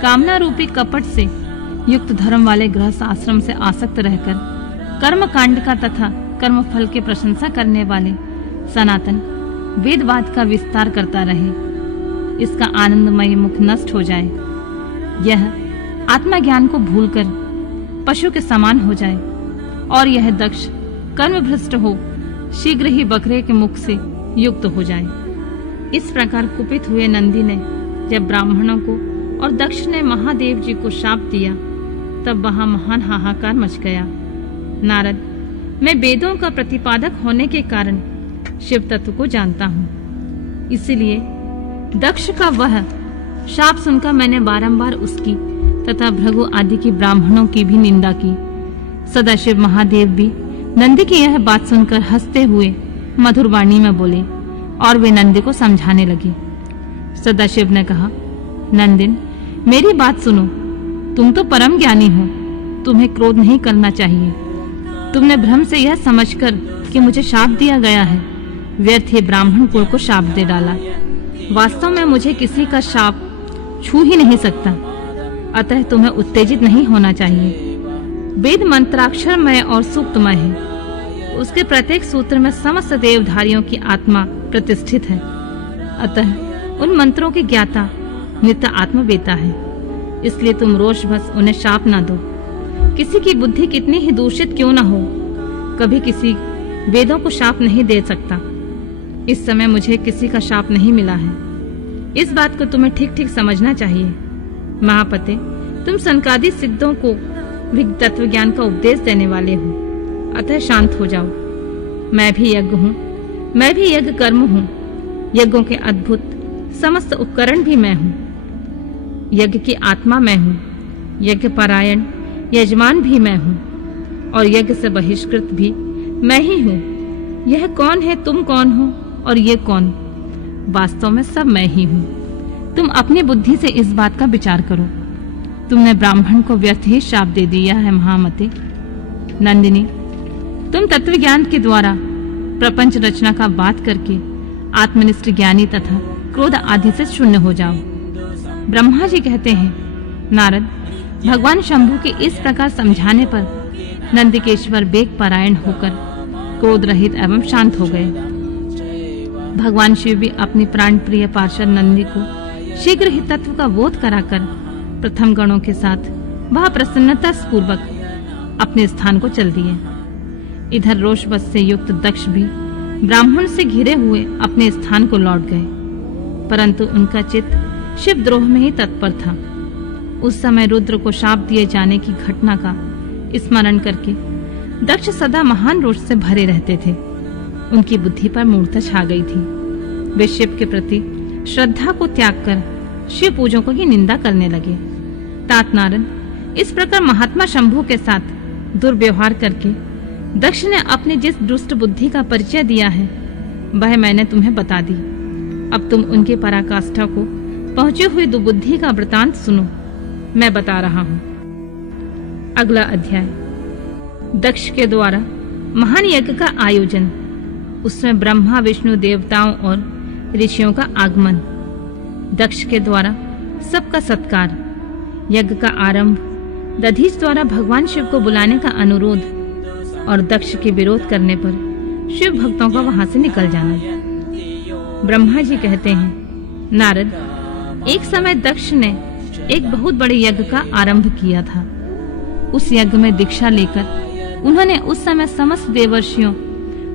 कामना रूपी कपट से युक्त धर्म वाले गृहस्थ आश्रम से आसक्त रहकर कर्म कांड का तथा कर्म फल की प्रशंसा करने वाले सनातन वेदवाद का विस्तार करता रहे। इसका आनंदमय मुख नष्ट हो जाए। यह आत्मा ज्ञान को भूलकर पशु के समान हो जाए और यह दक्ष कर्म भ्रष्ट हो शीघ्र ही बकरे के मुख से युक्त हो जाए। इस प्रकार कुपित हुए नंदी ने जब ब्राह्मणों को और दक्ष ने महादेव जी को शाप दिया, तब वहां महान हाहाकार मच गया। नारद, मैं वेदों का प्रतिपादक होने के कारण शिव तत्व को जानता हूँ, इसलिए दक्ष का वह शाप सुनकर मैंने बारंबार उसकी तथा भृगु आदि की ब्राह्मणों की भी निंदा की। सदाशिव महादेव भी नंदी की यह बात सुनकर हंसते हुए मधुर वाणी में बोले और वे नंदी को समझाने लगे। सदाशिव ने कहा, नंदिन, मेरी बात सुनो। तुम तो परम ज्ञानी हो, तुम्हें क्रोध नहीं करना चाहिए। तुमने भ्रम से यह समझकर कि मुझे शाप दिया गया है, व्यर्थ ही ब्राह्मण कुल को शाप दे डाला। वास्तव में मुझे किसी का शाप छू ही नहीं सकता, अतः तुम्हें उत्तेजित नहीं होना चाहिए। वेद मंत्राक्षरमय और सूक्तमय है, उसके प्रत्येक सूत्र में समस्त देवधारियों की आत्मा प्रतिष्ठित है, अतः उन मंत्रों की ज्ञाता नित्य आत्मवेता है। इसलिए तुम रोषवश उन्हें शाप न दो। किसी की बुद्धि कितनी ही दूषित क्यों न हो, कभी किसी वेदों को शाप नहीं दे सकता। इस समय मुझे किसी का शाप नहीं मिला है। इस बात को तुम्हें ठीक ठीक समझना चाहिए। महापते, तुम सनकादि सिद्धों को भी तत्व ज्ञान का उपदेश देने वाले हो, अतः शांत हो जाओ। मैं भी यज्ञ हूँ, मैं भी यज्ञ कर्म हूँ। यज्ञों के अद्भुत समस्त उपकरण भी मैं हूँ। यज्ञ की आत्मा मैं हूँ, यज्ञ परायण यजमान भी मैं हूँ और यज्ञ से बहिष्कृत भी मैं ही हूँ। यह कौन है, तुम कौन हो और ये कौन? वास्तव में सब मैं ही हूँ। तुम अपनी बुद्धि से इस बात का विचार करो। तुमने ब्राह्मण को व्यर्थ ही शाप दे दिया है महामते। नंदिनी, तुम तत्व ज्ञान के द्वारा प्रपंच रचना का बात करके आत्मनिष्ठ ज्ञानी तथा क्रोध आदि से शून्य हो जाओ। ब्रह्मा जी कहते हैं, नारद, भगवान शंभु के इस प्रकार समझाने पर नंदिकेश्वर वेग परायण होकर क्रोध रहित एवं शांत हो गए। भगवान शिव भी अपनी प्राण प्रिय पार्षद नंदी को शीघ्र ही तत्व का बोध कराकर प्रथम गणों के साथ वह प्रसन्नता पूर्वक अपने स्थान को चल दिए। इधर रोषवश से युक्त दक्ष भी ब्राह्मण से घिरे हुए अपने स्थान को लौट गए, परंतु उनका चित्त शिवद्रोह में ही तत्पर था। उस समय रुद्र को शाप दिए जाने की घटना का स्मरण करके दक्ष सदा महान रोष से भरे रहते थे। उनकी बुद्धि पर मूर्छा छा गई थी। वे शिव के प्रति श्रद्धा को त्याग कर शिव पूजकों की निंदा करने लगे। तात नारद इस प्रकार महात्मा शंभु के साथ दुर्व्यवहार करके दक्ष ने अपनी जिस दुष्ट बुद्धि का परिचय दिया है वह मैंने तुम्हें बता दी। अब तुम उनकी पराकाष्ठा को पहुंची हुई दुबुद्धि का वृतांत सुनो। मैं बता रहा हूं। अगला अध्याय। दक्ष के द्वारा महान यज्ञ का आयोजन, उसमें ब्रह्मा विष्णु देवताओं और ऋषियों का आगमन, दक्ष के द्वारा सबका सत्कार, यज्ञ का आरंभ, दधीच द्वारा भगवान शिव को बुलाने का अनुरोध और दक्ष के विरोध करने पर शिव भक्तों का वहां से निकल जाना। ब्रह्मा जी कहते हैं, नारद, एक समय दक्ष ने एक बहुत बड़े यज्ञ का आरंभ किया था। उस यज्ञ में दीक्षा लेकर उन्होंने उस समय समस्त देवर्षियों,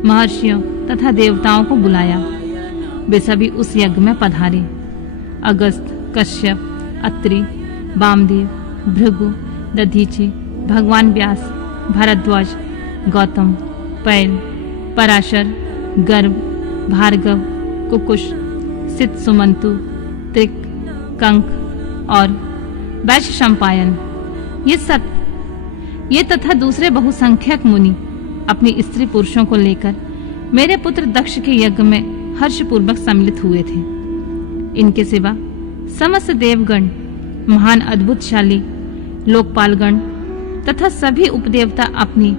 महर्षियों तथा देवताओं को बुलाया। वे सभी उस यज्ञ में पधारे। अगस्त, कश्यप, अत्रि, वामदेव, भृगु, दधीचि, भगवान व्यास, भारद्वाज, गौतम, पैल, पराशर, गर्भ, भार्गव, कुकुश, सित सुमंतु, त्रिक, कंक और वैशंपायन, ये तथा दूसरे बहुसंख्यक मुनि अपनी स्त्री पुरुषों को लेकर मेरे पुत्र दक्ष के यज्ञ में हर्षपूर्वक सम्मिलित हुए थे। इनके सिवा समस्त देवगण, महान अद्भुतशाली लोकपालगण तथा सभी उपदेवता अपनी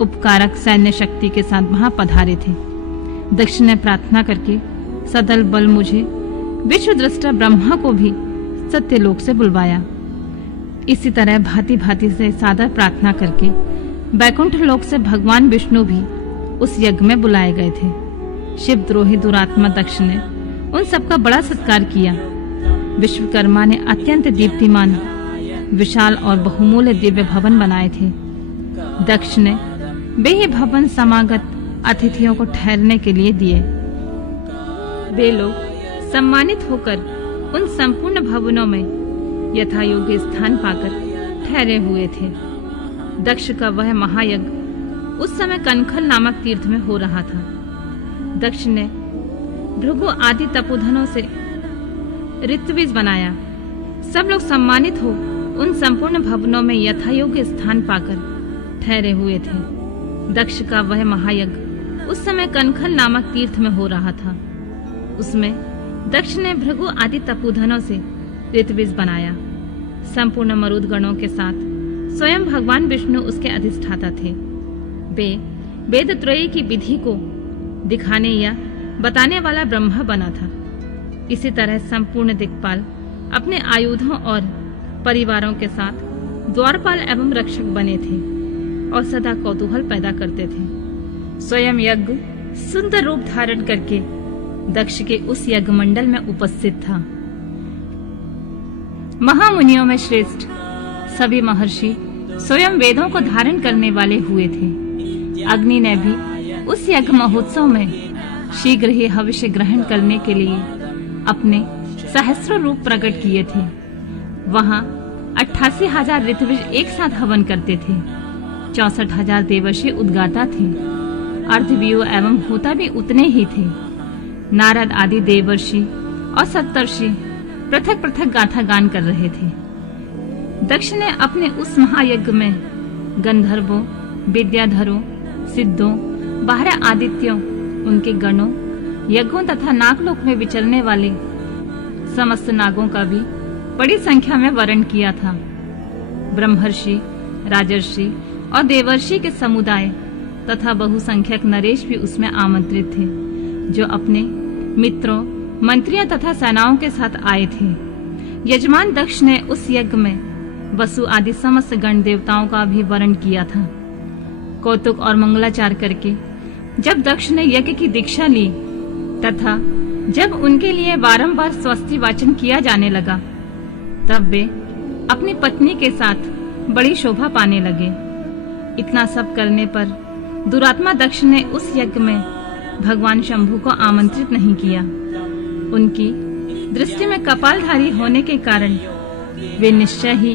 उपकारक सैन्य शक्ति के साथ वहां पधारे थे। दक्ष ने प्रार्थना करके सदल बल मुझे विश्वद्रष्टा ब्रह्मा को भी सत्यलोक से बुलवाया। इसी तरह भांति भांति से सादर प्रार्थना करके बैकुंठ लोक से भगवान विष्णु भी उस यज्ञ में बुलाए गए थे। शिवद्रोही दुरात्मा दक्ष ने उन सबका बड़ा सत्कार किया। विश्वकर्मा ने अत्यंत दीप्तिमान, विशाल और बहुमूल्य दिव्य भवन बनाए थे। दक्ष ने वे ही भवन समागत अतिथियों को ठहरने के लिए दिए। वे लोग सम्मानित होकर उन संपूर्ण भवनों में यथा योग्य स्थान पाकर ठहरे हुए थे। दक्ष का वह महायज्ञ उस समय कनखल नामक तीर्थ में हो रहा था। दक्ष ने भृगु आदि तपोधनों से ऋत्विज बनाया। सब लोग सम्मानित हो उन संपूर्ण भवनों में यथायोग्य स्थान पाकर ठहरे हुए थे। दक्ष का वह महायज्ञ उस समय कनखल नामक तीर्थ में हो रहा था। उसमें दक्ष ने भृगु आदि तपोधनों से ऋत्विज बनाया। संपूर्ण मरुद गणों के साथ स्वयं भगवान विष्णु उसके अधिष्ठाता थे। वे वेदत्रयी की विधि को दिखाने या बताने वाला ब्रह्मा बना था। इसी तरह संपूर्ण दिक्पाल अपने आयुधों और परिवारों के साथ द्वारपाल एवं रक्षक बने थे और सदा कौतूहल पैदा करते थे। स्वयं यज्ञ सुंदर रूप धारण करके दक्ष के उस यज्ञ मंडल में उपस्थित था। महामुनियों में श्रेष्ठ सभी महर्षि स्वयं वेदों को धारण करने वाले हुए थे। अग्नि ने भी उस यज्ञ महोत्सव में शीघ्र ही हविष्य ग्रहण करने के लिए अपने सहस्र रूप प्रकट किए थे। वहां 88,000 ऋत्विज एक साथ हवन करते थे। 64,000 देवर्षि उद्गाता थे। अर्धव्यू एवं होता भी उतने ही थे। नारद आदि देवर्षि और सप्तर्षि पृथक पृथक गाथा गान कर रहे थे। दक्ष ने अपने उस महायज्ञ में गंधर्वों, विद्याधरों, सिद्धों, बारह आदित्यों, उनके गणों, यज्ञों तथा नागलोक में विचरने वाले समस्त नागों का भी बड़ी संख्या में वरण किया था। ब्रह्मर्षि, राजर्षि और देवर्षि के समुदाय तथा बहुसंख्यक नरेश भी उसमें आमंत्रित थे, जो अपने मित्रों, मंत्रियों तथा सेनाओं के साथ आए थे। यजमान दक्ष ने उस यज्ञ में वसु आदि समस्त गण देवताओं का भी वरण किया था। कौतुक और मंगलाचार करके जब दक्ष ने यज्ञ की दीक्षा ली तथा जब उनके लिए बारंबार स्वस्ति वाचन किया जाने लगा, तब वे अपनी पत्नी के साथ बड़ी शोभा पाने लगे। इतना सब करने पर दुरात्मा दक्ष ने उस यज्ञ में भगवान शंभु को आमंत्रित नहीं किया। उनकी दृष्टि में कपालधारी होने के कारण वे निश्चय ही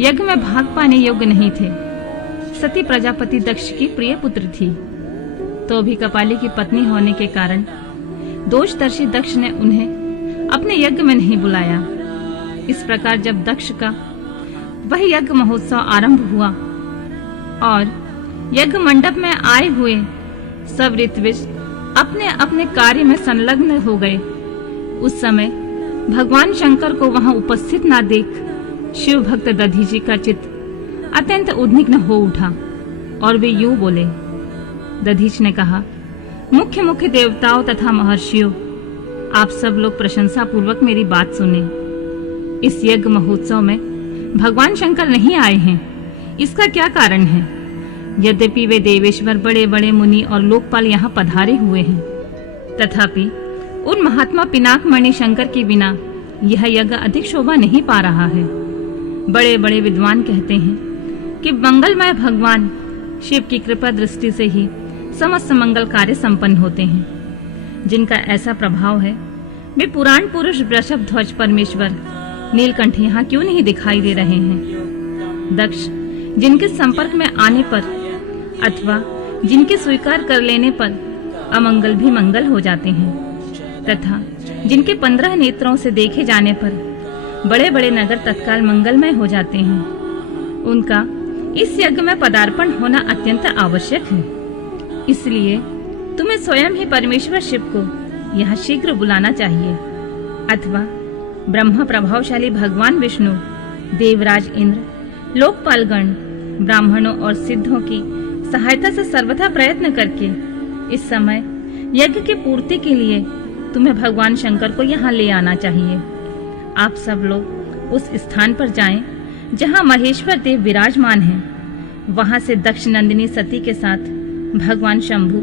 यज्ञ में भाग पाने योग्य नहीं थे। सती प्रजापति दक्ष की प्रिय पुत्र थी, तो भी कपाली की पत्नी होने के कारण दोषदर्शी दक्ष ने उन्हें अपने यज्ञ में नहीं बुलाया। इस प्रकार जब दक्ष का वह यज्ञ महोत्सव आरंभ हुआ और यज्ञ मंडप में आए हुए सब ऋत्विज अपने अपने कार्य में संलग्न हो गए, उस समय भगवान शंकर को वहां उपस्थित ना देख शिव भक्त दधीचि का चित्त अत्यंत उद्विग्न हो उठा और वे यूं बोले। दधीच ने कहा, मुख्य मुख्य देवताओं तथा महर्षियों, आप सब लोग प्रशंसा पूर्वक मेरी बात सुने। इस यज्ञ महोत्सव में भगवान शंकर नहीं आए हैं, इसका क्या कारण है? यद्यपि वे देवेश्वर बड़े बड़े मुनि और लोकपाल यहाँ पधारे हुए हैं, तथापि उन महात्मा पिनाक मणि शंकर के बिना यह यज्ञ अधिक शोभा नहीं पा रहा है। बड़े बड़े विद्वान कहते हैं कि मंगलमय भगवान शिव की कृपा दृष्टि से ही समस्त मंगल कार्य संपन्न होते हैं। जिनका ऐसा प्रभाव है, वे पुराण पुरुष वृषभ ध्वज परमेश्वर नीलकंठ यहाँ क्यों नहीं दिखाई दे रहे हैं? दक्ष जिनके संपर्क में आने पर अथवा जिनके स्वीकार कर लेने पर अमंगल भी मंगल हो जाते हैं, तथा जिनके 15 नेत्रों से देखे जाने पर बड़े बड़े नगर तत्काल मंगलमय हो जाते हैं, उनका इस यज्ञ में पदार्पण होना अत्यंत आवश्यक है। इसलिए तुम्हें स्वयं ही परमेश्वर शिव को यहाँ शीघ्र बुलाना चाहिए, अथवा ब्रह्म प्रभावशाली भगवान विष्णु, देवराज इंद्र, लोकपालगण, ब्राह्मणों और सिद्धों की सहायता से सर्वथा प्रयत्न करके इस समय यज्ञ की पूर्ति के लिए तुम्हें भगवान शंकर को यहाँ ले आना चाहिए। आप सब लोग उस स्थान पर जाएं जहाँ महेश्वर देव विराजमान हैं। वहां से दक्ष नंदिनी सती के साथ भगवान शंभु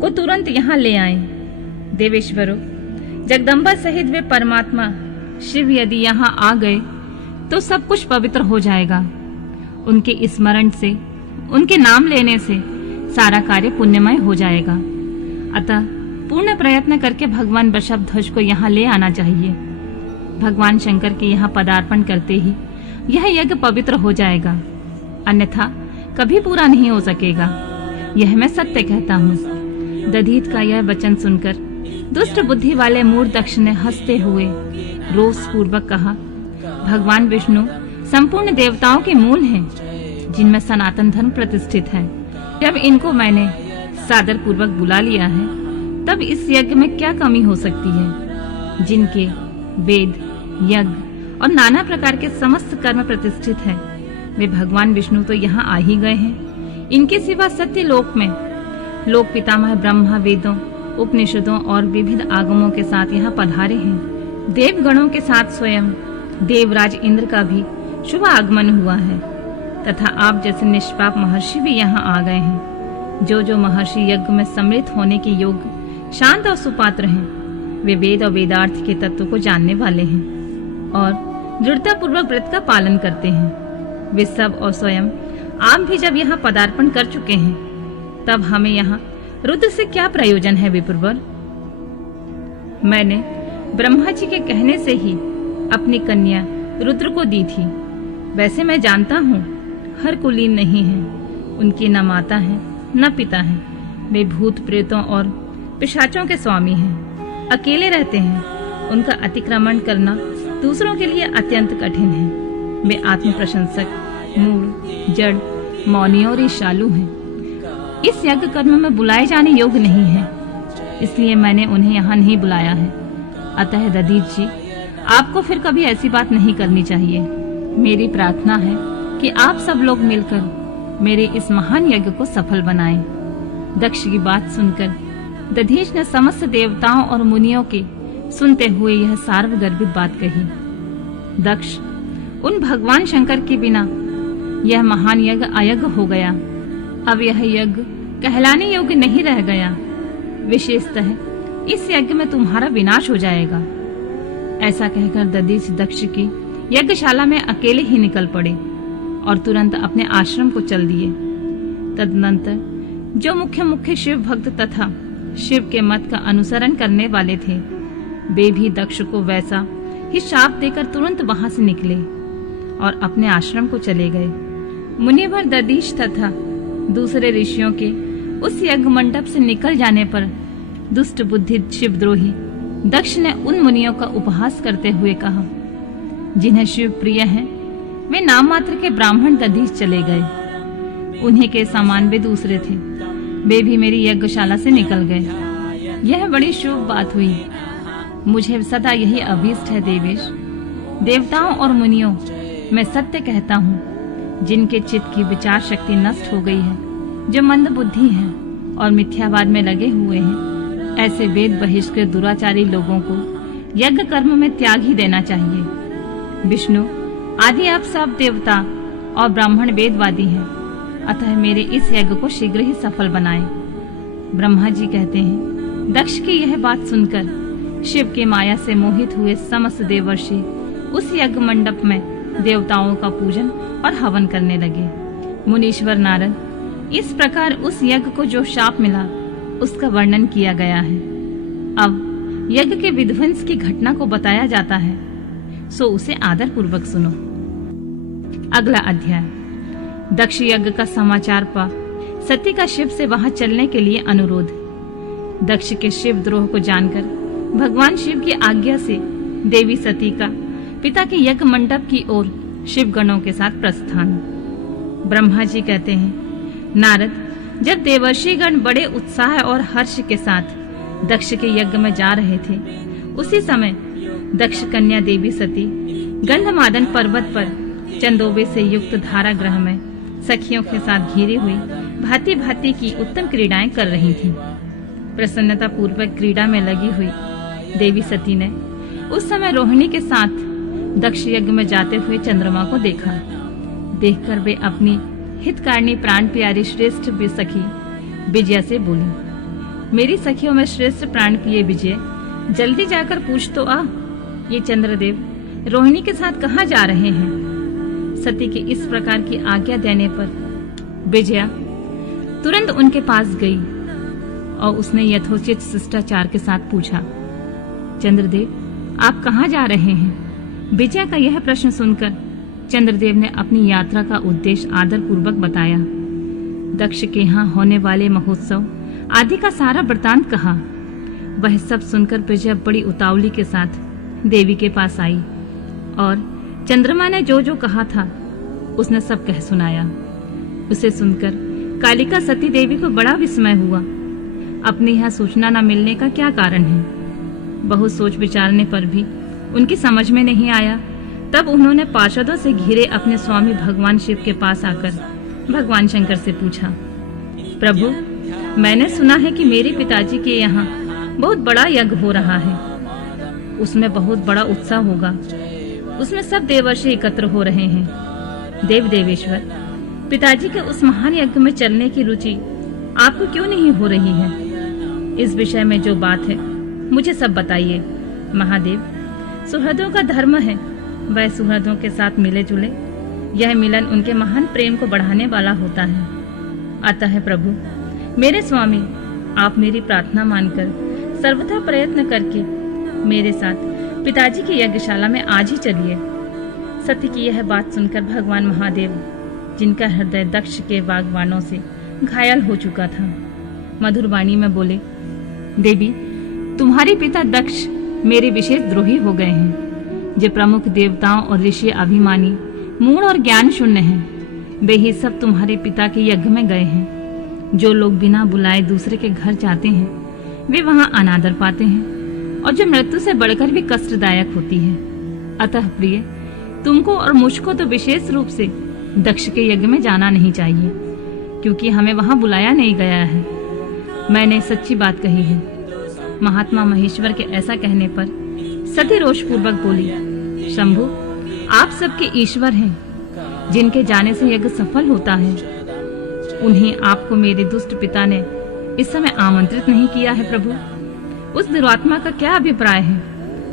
को तुरंत यहाँ ले आए। देवेश्वरों, जगदम्बा सहित वे परमात्मा शिव यदि यहाँ आ गए तो सब कुछ पवित्र हो जाएगा। उनके स्मरण से, उनके नाम लेने से सारा कार्य पुण्यमय हो जाएगा। अतः पूर्ण प्रयत्न करके भगवान वृषभध्वज को यहाँ ले आना चाहिए। भगवान शंकर के यहाँ पदार्पण करते ही यह यज्ञ पवित्र हो जाएगा, अन्यथा कभी पूरा नहीं हो सकेगा। यह मैं सत्य कहता हूँ। दधीच का यह वचन सुनकर दुष्ट बुद्धि वाले मूढ़ दक्ष ने हंसते हुए रोष पूर्वक कहा, भगवान विष्णु संपूर्ण देवताओं के मूल हैं, जिनमें सनातन धर्म प्रतिष्ठित है। जब इनको मैंने सादर पूर्वक बुला लिया है, तब इस यज्ञ में क्या कमी हो सकती है? जिनके वेद, यज्ञ और नाना प्रकार के समस्त कर्म प्रतिष्ठित है, वे भगवान विष्णु तो यहाँ आ ही गए हैं। इनके सिवा सत्य लोक में लोक पितामह ब्रह्मा वेदों, उपनिषदों और विविध आगमों के साथ यहाँ पधारे हैं। देवगणों के साथ स्वयं देवराज इंद्र का भी शुभ आगमन हुआ है, तथा आप जैसे निष्पाप महर्षि भी यहाँ आ गए हैं। जो जो महर्षि यज्ञ में सम्मिलित होने के योग्य, शांत और सुपात्र हैं, वे वेद और वेदार्थ के तत्व को जानने वाले हैं और दृढ़ता पूर्वक व्रत का पालन करते हैं। वे सब और स्वयं आप भी जब यहाँ पदार्पण कर चुके हैं, तब हमें यहाँ रुद्र से क्या प्रयोजन है विप्रवर? मैंने ब्रह्मा जी के कहने से ही अपनी कन्या रुद्र को दी थी। वैसे मैं जानता हूँ हर कुलीन नहीं है, उनकी न माता है न पिता है। वे भूत प्रेतों और पिशाचों के स्वामी हैं, अकेले रहते हैं। उनका अतिक्रमण करना दूसरों के लिए अत्यंत कठिन है। वे आत्म प्रशंसक, मूढ़, जड़, मौनी और ईर्ष्यालु हैं। इस यज्ञ कर्म में बुलाए जाने योग्य नहीं है, इसलिए मैंने उन्हें यहाँ नहीं बुलाया है। अतः दधीच जी, आपको फिर कभी ऐसी बात नहीं करनी चाहिए। मेरी प्रार्थना है कि आप सब लोग मिलकर मेरे इस महान यज्ञ को सफल बनाएं। दक्ष की बात सुनकर दधीच ने समस्त देवताओं और मुनियों के सुनते हुए यह सार्वगर्भित बात कही। दक्ष, उन भगवान शंकर के बिना यह महान यज्ञ अयज्ञ हो गया। अब यह यज्ञ कहलाने योग्य नहीं रह गया। विशेषतः इस यज्ञ में तुम्हारा विनाश हो जाएगा। ऐसा कहकर दधीच दक्ष की यज्ञशाला में अकेले ही निकल पड़े और तुरंत अपने आश्रम को चल दिए। तदनंतर जो मुख्य मुख्य शिव भक्त तथा शिव के मत का अनुसरण करने वाले थे, वे भी दक्ष को वैसा ही शाप देकर तुरंत वहां से निकले और अपने आश्रम को चले गए। मुनिवर दधीच तथा दूसरे ऋषियों के उस यज्ञ मंडप से निकल जाने पर दुष्ट बुद्धि शिवद्रोही दक्ष ने उन मुनियों का उपहास करते हुए कहा, जिन्हें शिव प्रिय हैं वे नाम मात्र के ब्राह्मण दधीच चले गए। उन्हीं के समान वे दूसरे थे, वे भी मेरी यज्ञशाला से निकल गए। यह बड़ी शुभ बात हुई। मुझे सदा यही अभीष्ट है देवेश। देवताओं और मुनियों, मैं सत्य कहता हूँ, जिनके चित्त की विचार शक्ति नष्ट हो गई है, जो मंद बुद्धि हैं और मिथ्यावाद में लगे हुए हैं, ऐसे वेद बहिष्कृत दुराचारी लोगों को यज्ञ कर्म में त्याग ही देना चाहिए। विष्णु आदि आप सब देवता और ब्राह्मण वेदवादी हैं, अतः मेरे इस यज्ञ को शीघ्र ही सफल बनाएं। ब्रह्मा जी कहते हैं, दक्ष की यह बात सुनकर शिव की माया से मोहित हुए समस्त देवर्षि उस यज्ञ मंडप में देवताओं का पूजन और हवन करने लगे। मुनीश्वर नारद, इस प्रकार उस यज्ञ को जो शाप मिला उसका वर्णन किया गया है। अब यज्ञ के विध्वंस की घटना को बताया जाता है, सो उसे आदर पूर्वक सुनो। अगला अध्याय। दक्ष यज्ञ का समाचार पा सती का शिव से वहां चलने के लिए अनुरोध। दक्ष के शिव द्रोह को जानकर भगवान शिव की आज्ञा से देवी सती का पिता के यज्ञ मंडप की ओर शिव गणों के साथ प्रस्थान। ब्रह्मा जी कहते हैं, नारद, जब देवर्षि गण बड़े उत्साह और हर्ष के साथ दक्ष के यज्ञ में जा रहे थे, उसी समय दक्ष कन्या देवी सती गंधमादन पर्वत पर चंदोबे से युक्त धारागृह में सखियों के साथ घिरी हुई भांति भांति की उत्तम क्रीड़ाएं कर रही थीं। प्रसन्नता पूर्वक क्रीड़ा में लगी हुई देवी सती ने उस समय रोहिणी के साथ दक्ष यज्ञ में जाते हुए चंद्रमा को देखा। देखकर वे अपनी हितकारिणी प्राण प्यारी श्रेष्ठ सखी विजया से बोली, मेरी सखियों में श्रेष्ठ प्राण प्रिय विजय, जल्दी जाकर पूछ तो आ, ये चंद्रदेव रोहिणी के साथ कहाँ जा रहे हैं। सती के इस प्रकार की आज्ञा देने पर विजया तुरंत उनके पास गई और उसने यथोचित शिष्टाचार के साथ पूछा, चंद्रदेव आप कहाँ जा रहे हैं। विजया का यह प्रश्न सुनकर चंद्रदेव ने अपनी यात्रा का उद्देश्य आदर पूर्वक बताया। दक्ष के यहाँ होने वाले महोत्सव आदि का सारा वृतांत कहा। वह सब सुनकर विजया बड़ी उतावली के साथ देवी के पास आई और चंद्रमा ने जो जो कहा था उसने सब कह सुनाया। उसे सुनकर कालिका सती देवी को बड़ा विस्मय हुआ। अपने यहाँ सूचना न मिलने का क्या कारण है। बहुत सोच विचारने पर भी उनकी समझ में नहीं आया। तब उन्होंने पार्षदों से घिरे अपने स्वामी भगवान शिव के पास आकर भगवान शंकर से पूछा, प्रभु, मैंने सुना है कि मेरे पिताजी के यहाँ बहुत बड़ा यज्ञ हो रहा है। उसमें बहुत बड़ा उत्साह होगा। उसमें सब देवर्षि एकत्र हो रहे हैं। देव देवेश्वर, पिताजी के उस महान यज्ञ में चलने की रुचि आपको क्यों नहीं हो रही है। इस विषय में जो बात है मुझे सब बताइए। महादेव, सुहृदों का धर्म है वह सुहृदों के साथ मिले जुले। यह मिलन उनके महान प्रेम को बढ़ाने वाला होता है। अतः प्रभु, मेरे स्वामी, आप मेरी प्रार्थना मानकर सर्वथा प्रयत्न करके मेरे साथ पिताजी की यज्ञशाला में आज ही चलिए। सती की यह बात सुनकर भगवान महादेव, जिनका हृदय दक्ष के बागवानों से घायल हो चुका था, मधुर वाणी में बोले, देवी, तुम्हारे पिता दक्ष मेरे विशेष द्रोही हो गए हैं। जो प्रमुख देवताओं और ऋषि अभिमानी, मूढ़ और ज्ञान शून्य हैं, वे ही सब तुम्हारे पिता के यज्ञ में गए हैं। जो लोग बिना बुलाए दूसरे के घर जाते हैं वे वहां अनादर पाते हैं और जो मृत्यु से बढ़कर भी कष्टदायक होती है। अतः प्रिय, तुमको और मुझको तो विशेष रूप से दक्ष के यज्ञ में जाना नहीं चाहिए, क्योंकि हमें वहां बुलाया नहीं गया है। मैंने सच्ची बात कही है। महात्मा महेश्वर के ऐसा कहने पर सती रोष पूर्वक बोली, शंभु, आप सबके ईश्वर हैं। जिनके जाने से यज्ञ सफल होता है, उन्हें आपको मेरे दुष्ट पिता ने इस समय आमंत्रित नहीं किया है। प्रभु, उस दुरात्मा का क्या अभिप्राय है,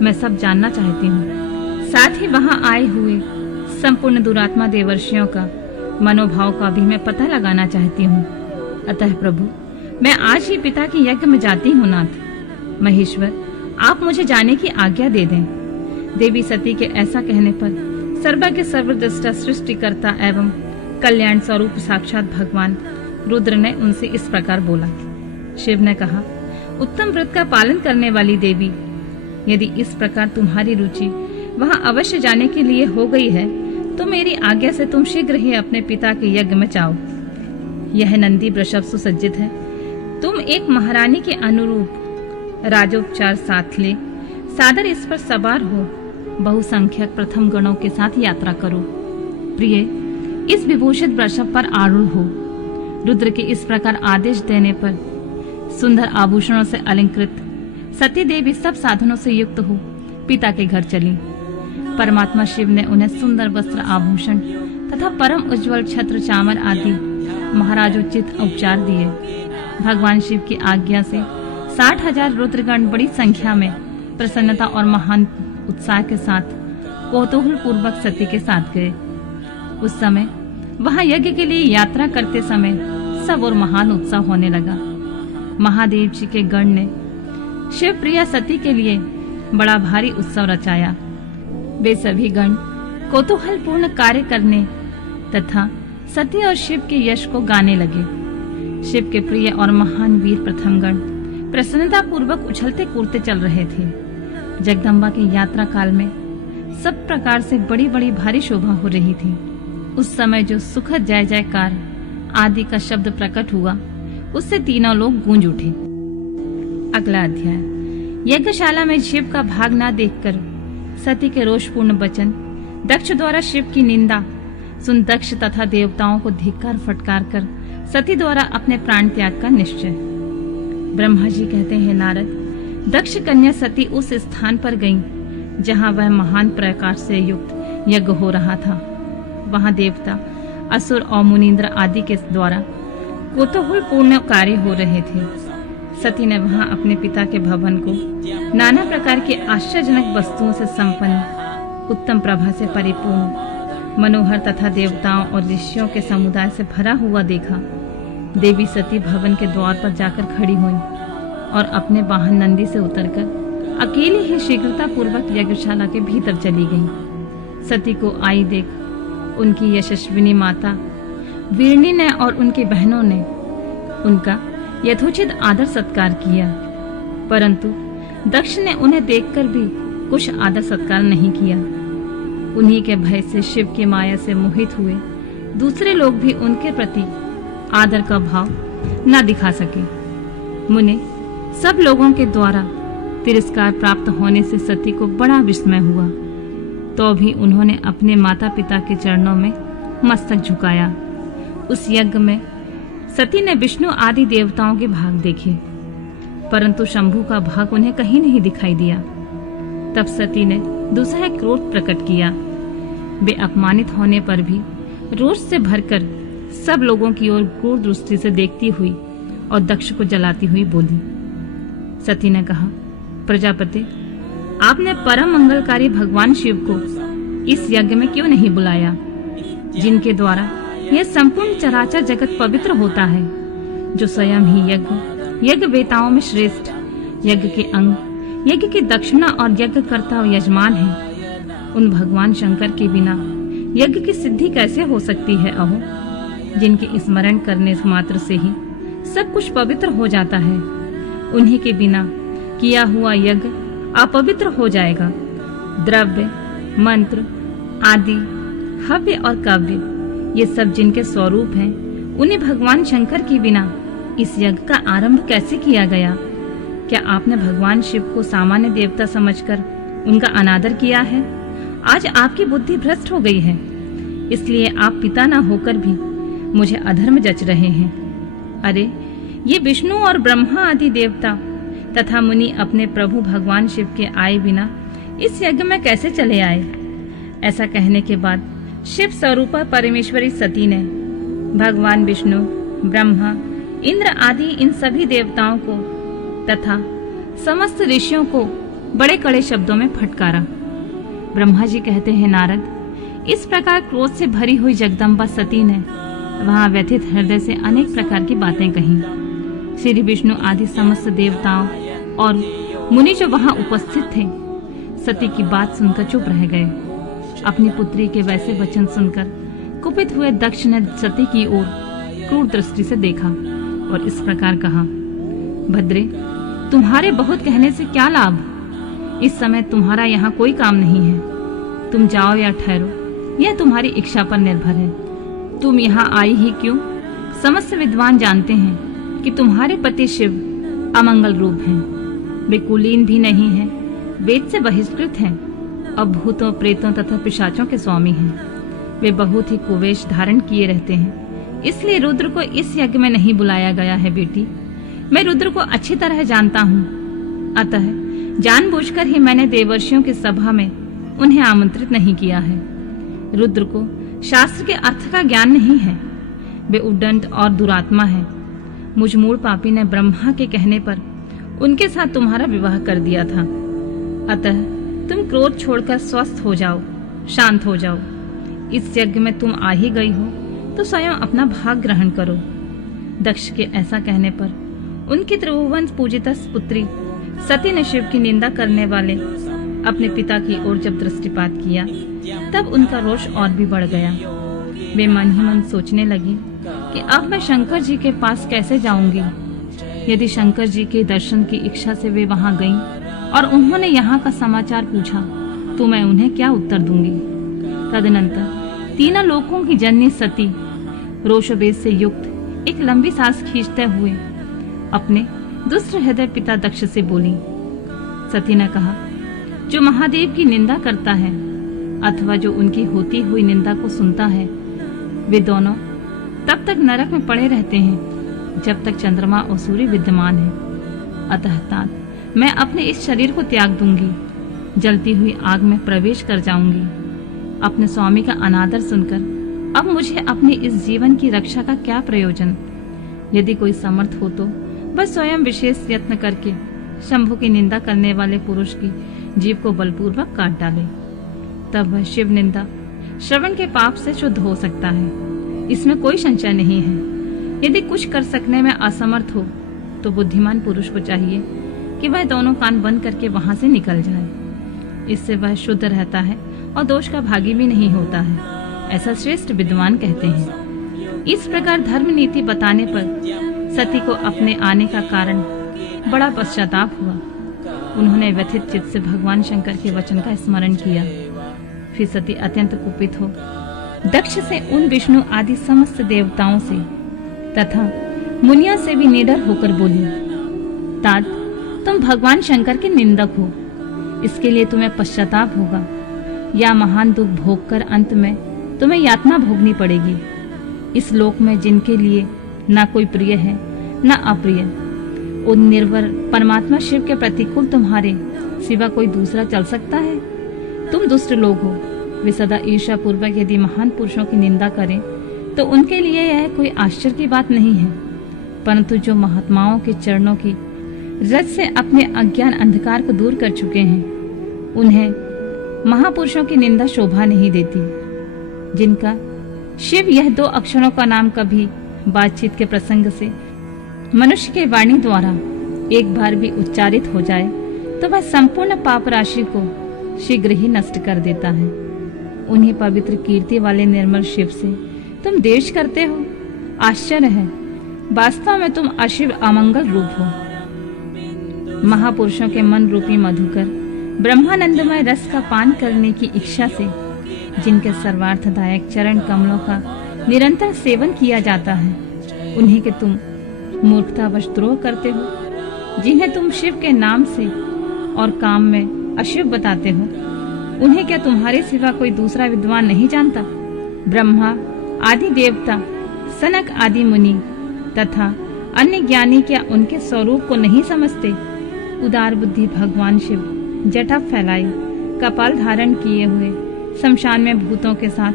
मैं सब जानना चाहती हूँ। साथ ही वहां आए हुए संपूर्ण दुरात्मा देवर्षियों का मनोभाव का भी मैं पता लगाना चाहती हूँ। अतः प्रभु, मैं आज ही पिता के यज्ञ में जाती हूँ। नाथ महेश्वर, आप मुझे जाने की आज्ञा दे दें। देवी सती के ऐसा कहने पर सर्व के सर्वदृष्टा सृष्टिकर्ता एवं कल्याण स्वरूप साक्षात भगवान रुद्र ने उनसे इस प्रकार बोला। शिव ने कहा, उत्तम व्रत का पालन करने वाली देवी, यदि इस प्रकार तुम्हारी रुचि वहां अवश्य जाने के लिए हो गई है तो मेरी आज्ञा से तुम शीघ्र ही अपने पिता के यज्ञ में जाओ। यह नंदी वृषभ सुसज्जित है। तुम एक महारानी के अनुरूप राजोपचार साथ ले सादर इस पर सवार हो बहुसंख्यक प्रथम गणों के साथ यात्रा करो। प्रिय, इस विभूषित वृषभ पर आरूढ़ हो। रुद्र के इस प्रकार आदेश देने पर सुंदर आभूषणों से अलंकृत सती देवी सब साधनों से युक्त हो पिता के घर चली। परमात्मा शिव ने उन्हें सुंदर वस्त्र आभूषण तथा परम उज्जवल छत्र चामर आदि महाराजोचित उपचार दिए। भगवान शिव की आज्ञा से 60,000 रुद्रगण बड़ी संख्या में प्रसन्नता और महान उत्साह के साथ कौतूहल पूर्वक सती के साथ गए। उस समय वहां यज्ञ के लिए यात्रा करते समय सब और महान उत्साह होने लगा। महादेव जी के गण ने शिव प्रिया सती के लिए बड़ा भारी उत्सव रचाया। वे सभी गण कौतूहल पूर्ण कार्य करने तथा सती और शिव के यश को गाने लगे। शिव के प्रिय और महान वीर प्रथम गण प्रसन्नता पूर्वक उछलते कूदते चल रहे थे। जगदम्बा की यात्रा काल में सब प्रकार से बड़ी बड़ी भारी शोभा हो रही थी। उस समय जो सुखद जय जयकार आदि का शब्द प्रकट हुआ, उससे तीनों लोग गूंज उठे। अगला अध्याय। यज्ञशाला में शिव का भाग ना देखकर सती के रोषपूर्ण वचन, दक्ष द्वारा शिव की निंदा सुन दक्ष तथा देवताओं को धिक्कार फटकार कर सती द्वारा अपने प्राण त्याग का निश्चय। ब्रह्मा जी कहते हैं, नारद, दक्ष कन्या सती उस स्थान पर गईं जहां वह महान प्रकार से युक्त यज्ञ हो रहा था। वहां देवता, असुर और मुनींद्र आदि के द्वारा कौतूहल पूर्ण कार्य हो रहे थे। सती ने वहां अपने पिता के भवन को नाना प्रकार के आश्चर्यजनक वस्तुओं से संपन्न, उत्तम प्रभा से परिपूर्ण, मनोहर तथा देवताओं और ऋषियों के समुदाय से भरा हुआ देखा। देवी सती भवन के द्वार पर जाकर खड़ी हुई और अपने वाहन नंदी से उतरकर अकेले ही शीघ्रता पूर्वक यज्ञशाला के भीतर चली गई। सती को आई देख उनकी यशस्विनी माता वीरनी ने और उनकी बहनों ने उनका यथोचित आदर सत्कार किया, परंतु दक्ष ने उन्हें देखकर भी कुछ आदर सत्कार नहीं किया। उन्हीं के भय से शिव की माया से मोहित हुए दूसरे लोग भी उनके प्रति आदर का भाव न दिखा सके। मुने, सब लोगों के द्वारा तिरस्कार प्राप्त होने से सती को बड़ा विस्मय हुआ, तो भी उन्होंने अपने माता पिता के चरणों में मस्तक झुकाया। उस यज्ञ में सती ने विष्णु आदि देवताओं के भाग देखे, परंतु शंभु का भाग उन्हें कहीं नहीं दिखाई दिया। तब सती ने दूसरा क्रोध प्रकट किया। वे अपमानित होने पर भी रोष से भरकर सब लोगों की ओर क्रूर दृष्टि से देखती हुई और दक्ष को जलाती हुई बोली। सती ने कहा, प्रजापति, आपने परम मंगलकारी भगवान शिव को इस यज्ञ में क्यों नहीं बुलाया, जिनके द्वारा यह संपूर्ण चराचर जगत पवित्र होता है, जो स्वयं ही यज्ञ वेताओं में श्रेष्ठ, यज्ञ के अंग, यज्ञ की दक्षिणा और यज्ञ कर्ता यजमान है। उन भगवान शंकर के बिना यज्ञ की सिद्धि कैसे हो सकती है अहो, जिनके स्मरण करने मात्र से ही सब कुछ पवित्र हो जाता है। उन्हीं के बिना किया हुआ यज्ञ अपवित्र हो जाएगा। द्रव्य, मंत्र आदि, हव्य और काव्य, ये सब जिनके स्वरूप हैं, उन्हें भगवान शंकर के बिना इस यज्ञ का आरंभ कैसे किया गया? क्या आपने भगवान शिव को सामान्य देवता समझकर उनका अनादर किया है? आज आपकी बुद्धि भ्रष्ट हो गई है, इसलिए आप पिता न होकर भी मुझे अधर्म जच रहे हैं। अरे, ये विष्णु और ब्रह्मा आदि देवता तथा मुनि अपने प्रभु भगवान शिव के आए बिना इस यज्ञ में कैसे चले आए? ऐसा कहने के बाद शिव स्वरूपा परमेश्वरी सती ने भगवान विष्णु, ब्रह्मा, इंद्र आदि इन सभी देवताओं को तथा समस्त ऋषियों को बड़े कड़े शब्दों में फटकारा। ब्रह्मा जी कहते हैं, नारद, इस प्रकार क्रोध से भरी हुई जगदम्बा सती ने वहां व्यथित हृदय से अनेक प्रकार की बातें कही। श्री विष्णु आदि समस्त देवताओं और मुनि जो वहां उपस्थित थे सती की बात सुनकर चुप रह गए। अपनी पुत्री के वैसे वचन सुनकर कुपित हुए दक्ष ने सती की ओर क्रूर दृष्टि से देखा और इस प्रकार कहा, भद्रे, तुम्हारे बहुत कहने से क्या लाभ? इस समय तुम्हारा यहाँ कोई काम नहीं है। तुम जाओ या ठहरो, यह तुम्हारी इच्छा पर निर्भर है। तुम यहाँ आई ही क्यों? समस्त विद्वान जानते हैं कि तुम्हारे पति शिव अमंगल रूप हैं। वे कुलीन भी नहीं हैं, वेद से बहिष्कृत हैं और भूतों, प्रेतों तथा पिशाचों के स्वामी हैं। वे बहुत ही कुवेश धारण किए रहते हैं, इसलिए रुद्र को इस यज्ञ में नहीं बुलाया गया है। बेटी, मैं रुद्र को अच्छी तरह जानता हूँ, अतः जानबूझकर ही मैंने देवर्षियों की सभा में उन्हें आमंत्रित नहीं किया है। रुद्र को शास्त्र के अर्थ का ज्ञान नहीं है, वे उद्दंड और दुरात्मा है। मुझ मूढ़ पापी ने ब्रह्मा के कहने पर उनके साथ तुम्हारा विवाह कर दिया था, अतः तुम क्रोध छोड़कर स्वस्थ हो जाओ, शांत हो जाओ। इस यज्ञ में तुम आ ही गई हो तो स्वयं अपना भाग ग्रहण करो। दक्ष के ऐसा कहने पर उनकी त्रिभुवन पूजिता पुत्री सती ने शिव की निंदा करने वाले अपने पिता की ओर जब दृष्टिपात किया तब उनका रोष और भी बढ़ गया। वे मन ही मन सोचने लगी कि अब मैं शंकर जी के पास कैसे जाऊंगी। यदि शंकर जी के दर्शन की इच्छा से वे वहां गईं और उन्होंने यहाँ का समाचार पूछा तो मैं उन्हें क्या उत्तर दूंगी। तदनंतर तीनों लोकों की जननी सती रोषवेद से युक्त एक लंबी सांस खींचते हुए अपने दुष्ट हृदय पिता दक्ष से बोली। सती ने कहा, जो महादेव की निंदा करता है अथवा जो उनकी होती हुई निंदा को सुनता है, वे दोनों तब तक नरक में पड़े रहते हैं जब तक चंद्रमा और सूर्य विद्यमान है। अतः तात मैं अपने इस शरीर को त्याग दूंगी, जलती हुई आग में प्रवेश कर जाऊंगी। अपने स्वामी का अनादर सुनकर अब मुझे अपने इस जीवन की रक्षा का क्या प्रयोजन। यदि कोई समर्थ हो तो वह स्वयं विशेष यत्न करके शंभु की निंदा करने वाले पुरुष की जीव को बलपूर्वक काट डाले, तब वह शिव निंदा श्रवण के पाप से शुद्ध हो सकता है। इसमें कोई संशय नहीं है। यदि कुछ कर सकने में असमर्थ हो तो बुद्धिमान पुरुष को चाहिए कि वह दोनों कान बंद करके वहां से निकल जाए। इससे वह शुद्ध रहता है और दोष का भागी भी नहीं होता है, ऐसा श्रेष्ठ विद्वान कहते हैं। इस प्रकार धर्म नीति बताने पर सती को अपने आने का कारण बड़ा पश्चाताप हुआ। उन्होंने व्यथित चित्त से भगवान शंकर के वचन का स्मरण किया। फिर सती अत्यंत कुपित हो दक्ष से उन विष्णु आदि समस्त देवताओं से तथा मुनिया से भी निडर होकर बोली, तात तुम भगवान शंकर के निंदक हो, इसके लिए तुम्हें पश्चाताप होगा या महान दुख भोगकर अंत में तुम्हें यातना भोगनी पड़ेगी। इस लोक में जिनके लिए ना कोई प्रिय है ना अप्रिय, उन निर्वर परमात्मा शिव के प्रतिकूल तुम्हारे सिवा कोई दूसरा चल सकता है? तुम दुष्ट लोग हो। वे सदा ईर्ष्या पूर्वक यदि महान पुरुषों की निंदा करें तो उनके लिए यह कोई आश्चर्य की बात नहीं है, परंतु जो महात्माओं के चरणों की रज से अपने अज्ञान अंधकार को दूर कर चुके हैं, उन्हें महापुरुषों की निंदा शोभा नहीं देती। जिनका शिव यह 2 अक्षरों का नाम कभी बातचीत के प्रसंग से मनुष्य के वाणी द्वारा एक बार भी उच्चारित हो जाए तो वह संपूर्ण पाप राशि को शीघ्र ही नष्ट कर देता है। उन्हीं पवित्र कीर्ति वाले निर्मल शिव से तुम द्वेष करते हो। आश्चर्य है, वास्तव में तुम अशिव अमंगल रूप हो। महापुरुषों के मन रूपी मधुकर ब्रह्मानंदमय रस का पान करने की इच्छा से जिनके सर्वार्थदायक चरण कमलों का निरंतर सेवन किया जाता है, उन्हीं के तुम मूर्खतावश द्रोह करते हो। जिन्हें तुम शिव के नाम से और काम में अशिव बताते हो, उन्हें क्या तुम्हारे सिवा कोई दूसरा विद्वान नहीं जानता? ब्रह्मा आदि देवता, सनक आदि मुनि तथा अन्य ज्ञानी क्या उनके स्वरूप को नहीं समझते? उदार बुद्धि भगवान शिव जटा फैलाए कपाल धारण किए हुए शमशान में भूतों के साथ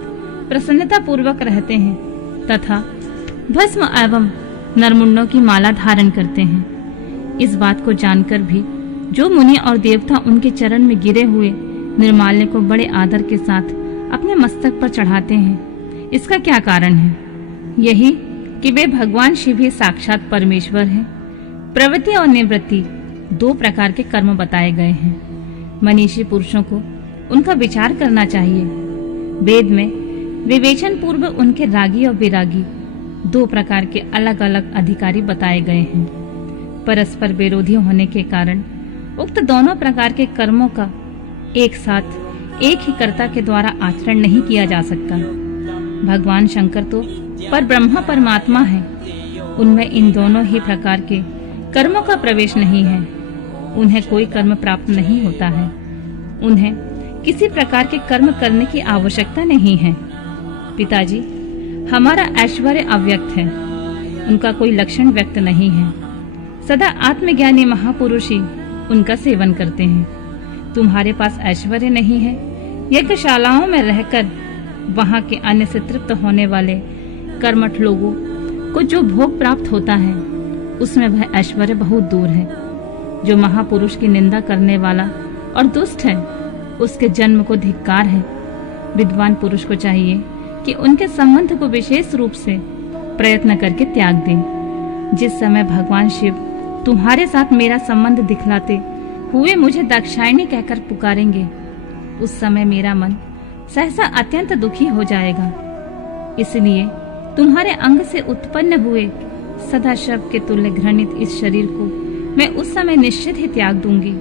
प्रसन्नता पूर्वक रहते हैं तथा भस्म एवं नरमुंडों की माला धारण करते हैं। इस बात को जानकर भी जो मुनि और देवता उनके चरण में गिरे हुए निर्माल्य को बड़े आदर के साथ अपने मस्तक पर चढ़ाते हैं, इसका क्या कारण है? यही कि वे भगवान शिव ही साक्षात परमेश्वर हैं। प्रवृत्ति और निवृत्ति 2 प्रकार के कर्म बताए गए हैं। मनीषी पुरुषों को उनका विचार करना चाहिए। वेद में विवेचन पूर्व उनके रागी और विरागी 2 प्रकार के अलग अलग अधिकारी बताए गए हैं। परस्पर विरोधी होने के कारण उक्त दोनों प्रकार के कर्मों का एक साथ एक ही कर्ता के द्वारा आचरण नहीं किया जा सकता। भगवान शंकर तो पर ब्रह्मा परमात्मा है, उनमें इन दोनों ही प्रकार के कर्मों का प्रवेश नहीं है। उन्हें कोई कर्म प्राप्त नहीं होता है। उन्हें किसी प्रकार के कर्म करने की आवश्यकता नहीं है। पिताजी, हमारा ऐश्वर्य अव्यक्त है, उनका कोई लक्षण व्यक्त नहीं है। सदा आत्मज्ञानी महापुरुष ही उनका सेवन करते हैं। तुम्हारे पास ऐश्वर्य नहीं है। यज्ञशालाओं में रहकर वहां के अन्न से तृप्त होने वाले कर्मठ लोगों को जो भोग प्राप्त होता है, उसमें वह ऐश्वर्य बहुत दूर है। जो महापुरुष की निंदा करने वाला और दुष्ट है, उसके जन्म को धिक्कार है। विद्वान पुरुष को चाहिए कि उनके संबंध को विशेष रूप से प्रयत्न करके त्याग दें। जिस समय भगवान शिव तुम्हारे साथ मेरा संबंध दिखलाते हुए मुझे दाक्षायणी कहकर पुकारेंगे, उस समय मेरा मन सहसा अत्यंत दुखी हो जाएगा। इसलिए तुम्हारे अंग से उत्पन्न हुए सदा शव के तुल्य घृणित इस शरीर को मैं उस समय निश्चित ही त्याग दूंगी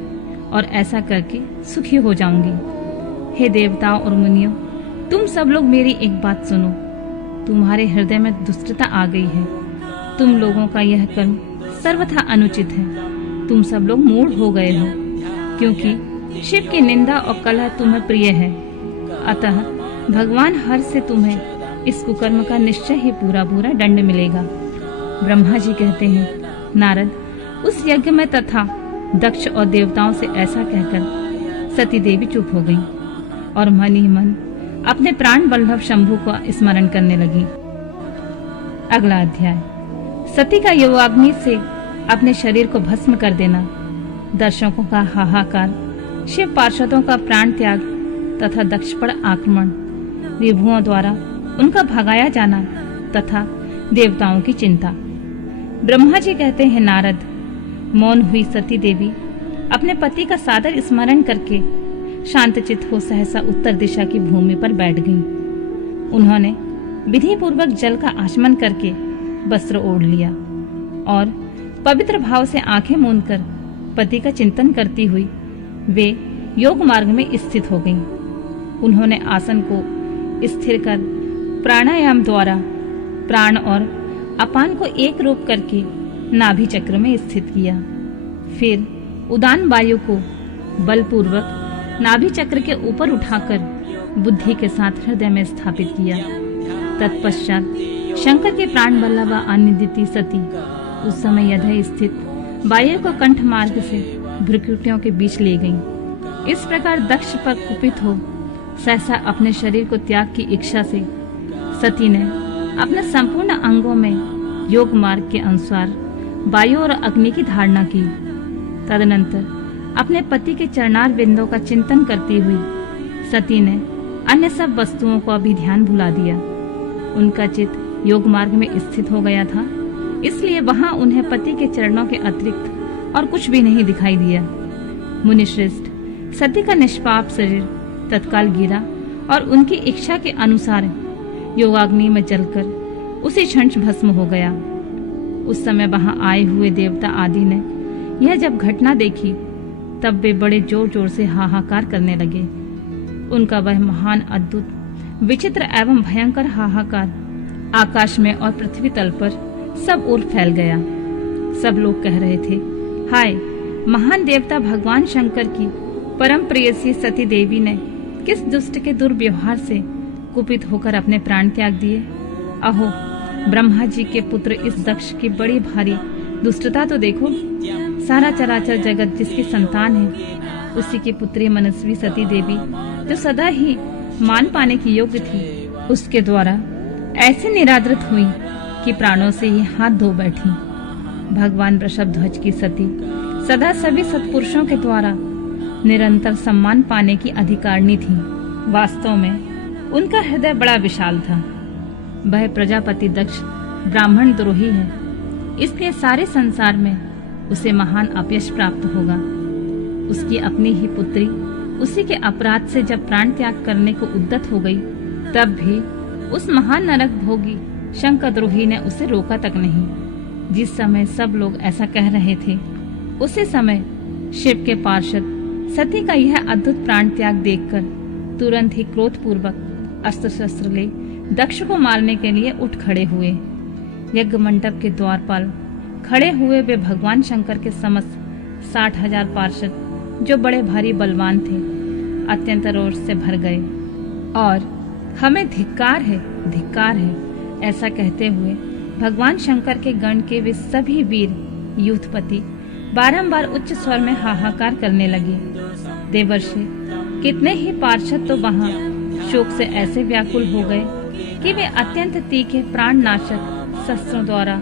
और ऐसा करके सुखी हो जाऊंगी। हे देवताओं और मुनियों, तुम सब लोग मेरी एक बात सुनो। तुम्हारे हृदय में दुष्टता आ गई है। तुम लोगों का यह कर्म सर्वथा अनुचित है। तुम सब लोग मूढ़ हो गए हो, क्योंकि शिव की निंदा और कलह तुम्हें प्रिय है। अतः भगवान हर से तुम्हें इस कुकर्म का निश्चय ही पूरा पूरा दंड मिलेगा। ब्रह्मा जी कहते हैं, नारद, उस यज्ञ में तथा दक्ष और देवताओं से ऐसा कहकर सती देवी चुप हो गई और मन ही मन अपने प्राण बल्लभ शंभु का स्मरण करने लगी। अगला अध्याय। सती का योगाग्नि से अपने शरीर को भस्म कर देना, दर्शकों का हाहाकार, शिव पार्षदों का प्राण त्याग तथा दक्ष पर आक्रमण, विभुओं द्वारा उनका भगाया जाना तथा देवताओं की चिंता। ब्रह्मा जी कहते हैं, नारद, मौन हुई सती देवी अपने पति का सादर स्मरण करके शांतचित्त हो सहसा उत्तर दिशा की भूमि पर बैठ गईं। उन्होंने विधि पूर्वक जल का आचमन करके वस्त्र ओढ़ लिया और पवित्र भाव से आंखें मूंदकर पति का चिंतन करती हुई वे योग मार्ग में स्थित हो गईं। उन्होंने आसन को स्थिर कर प्राणायाम द्वारा प्राण और अपान को एक रूप करके नाभि चक्र में स्थित किया। फिर उदान वायु को बलपूर्वक नाभि चक्र के ऊपर उठाकर बुद्धि के साथ हृदय में स्थापित किया। तत्पश्चात शंकर के प्राण बल्लभा अनिदिति सती उस समय यथा स्थित वायु को कंठ मार्ग से भ्रुकुटियों के बीच ले गईं। इस प्रकार दक्ष पर कुपित हो सहसा अपने शरीर को त्याग की इच्छा से सती ने अपने संपूर्ण अंगों में योग मार्ग के अनुसार वायु और अग्नि की धारणा की। तदनंतर अपने पति के चरणार बिंदों का चिंतन करती हुई सती ने अन्य सब वस्तुओं को भी ध्यान भुला दिया। उनका चित्त योग मार्ग में स्थित हो गया था, इसलिए वहां उन्हें पति के चरणों के अतिरिक्त और कुछ भी नहीं दिखाई दिया। मुनिश्रेष्ठ, सती का निष्पाप शरीर तत्काल गिरा और उनकी इच्छा के अनुसार योगाग्नि में जलकर उसी क्षण भस्म हो गया। उस समय वहां आए हुए देवता आदि ने यह जब घटना देखी तब वे बड़े जोर जोर से हाहाकार करने लगे। उनका वह महान अद्भुत विचित्र एवं भयंकर हाहाकार आकाश में और पृथ्वी तल पर सब ओर फैल गया। सब लोग कह रहे थे, हाय, महान देवता भगवान शंकर की परम प्रेयसी सती देवी ने किस दुष्ट के दुर्व्यवहार से कुपित होकर अपने प्राण त्याग दिए। अहो, ब्रह्मा जी के पुत्र इस दक्ष की बड़ी भारी दुष्टता तो देखो। सारा चराचर जगत जिसकी संतान है, उसी की पुत्री मनस्वी सती देवी जो सदा ही मान पाने की योग्य थी, उसके द्वारा ऐसे निरादृत हुई कि प्राणों से ही हाथ धो बैठी। भगवान वृषभध्वज की सती सदा सभी सत्पुरुषों के द्वारा निरंतर सम्मान पाने की अधिकारिणी थी। वास्तव में उनका हृदय बड़ा विशाल था। वह प्रजापति दक्ष ब्राह्मण द्रोही है, इसलिए सारे संसार में उसे महान अपयश प्राप्त होगा। उसकी अपनी ही पुत्री उसी के अपराध से जब प्राण त्याग करने को उद्यत हो गई, तब भी उस महान नरक भोगी शंकरद्रोही ने उसे रोका तक नहीं। जिस समय सब लोग ऐसा कह रहे थे, उसी समय शिव के पार्षद सती का यह अद्भुत प्राण त्याग देखकर तुरंत ही क्रोधपूर्वक अस्त्र शस्त्र ले दक्ष को मारने के लिए उठ खड़े हुए। यज्ञ मंडप के द्वारपाल खड़े हुए वे भगवान शंकर के समस्त 60,000 पार्षद, जो बड़े भारी बलवान थे, अत्यंत रोष से भर गए और हमें धिक्कार है ऐसा कहते हुए भगवान शंकर के गण के वे सभी वीर युद्धपति बारंबार उच्च स्वर में हाहाकार करने लगे। देवर्षि कितने ही पार्षद तो वहां शोक से ऐसे व्याकुल हो गए कि वे अत्यंत तीखे प्राण नाशक शस्त्रों द्वारा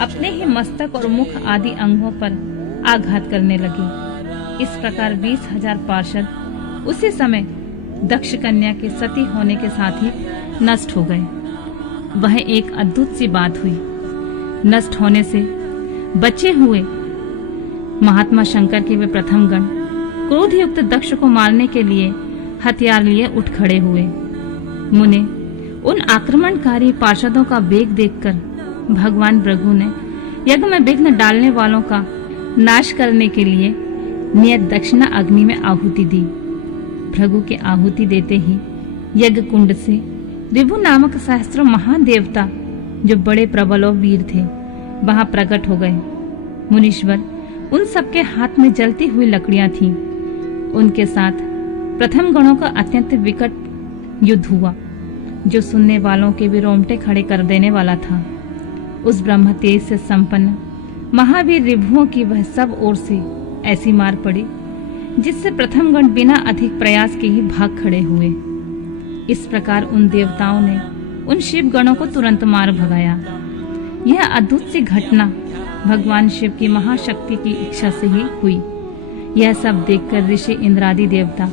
अपने ही मस्तक और मुख आदि अंगों पर आघात करने लगे। इस प्रकार 20,000 पार्षद उसी समय दक्ष कन्या के सती होने के साथ ही नष्ट हो गए। वह एक अद्भुत सी बात हुई। नष्ट होने से बचे हुए महात्मा शंकर के वे प्रथम गण क्रोध युक्त दक्ष को मारने के लिए हथियार लिए उठ खड़े हुए। मुने उन आक्रमणकारी पार्षदों का वेग देखकर भगवान भृगु ने यज्ञ में विघ्न डालने वालों का नाश करने के लिए नियत दक्षिणा अग्नि में आहुति दी। भृगु के आहुति देते ही यज्ञ कुंड से रिभु नामक सहस्त्रों महान देवता, जो बड़े प्रबल और वीर थे, वहां प्रकट हो गए। मुनीश्वर उन सबके हाथ में जलती हुई लकड़ियां थीं। उनके साथ प्रथम गणों का अत्यंत विकट युद्ध हुआ, जो सुनने वालों के भी रोंगटे खड़े कर देने वाला था। उस ब्रह्म तेज से संपन्न महावीर रिभुओं की वह सब ओर से ऐसी मार पड़ी, जिससे प्रथम गण बिना अधिक प्रयास के ही भाग खड़े हुए। इस प्रकार उन देवताओं ने उन शिव गणों को तुरंत मार भगाया। यह अद्भुत सी घटना भगवान शिव की महाशक्ति की इच्छा से ही हुई। यह सब देखकर ऋषि इंद्रादि देवता,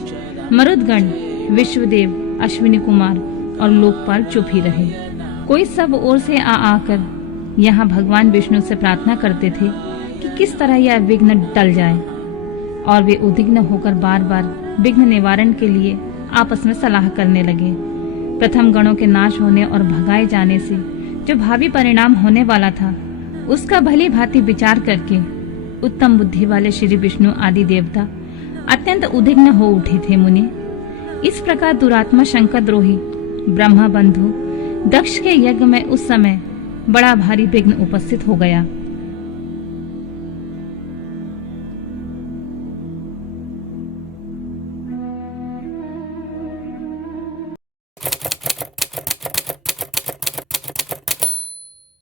मरुदगण, विश्वदेव, अश्विनी कुमार और लोकपाल चुप ही रहे। कोई सब ओर से आकर यहाँ भगवान विष्णु से प्रार्थना करते थे कि किस तरह यह विघ्न टल जाए, और वे उद्विग्न होकर बार बार विघ्न निवारण के लिए आपस में सलाह करने लगे। प्रथम गणों के नाश होने और भगाए जाने से जो भावी परिणाम होने वाला था, उसका भली भांति विचार करके उत्तम बुद्धि वाले श्री विष्णु आदि देवता अत्यंत उद्विग्न हो उठे थे। मुनि इस प्रकार दुरात्मा शंकर द्रोही ब्रह्मा बंधु दक्ष के यज्ञ में उस समय बड़ा भारी विघ्न उपस्थित हो गया।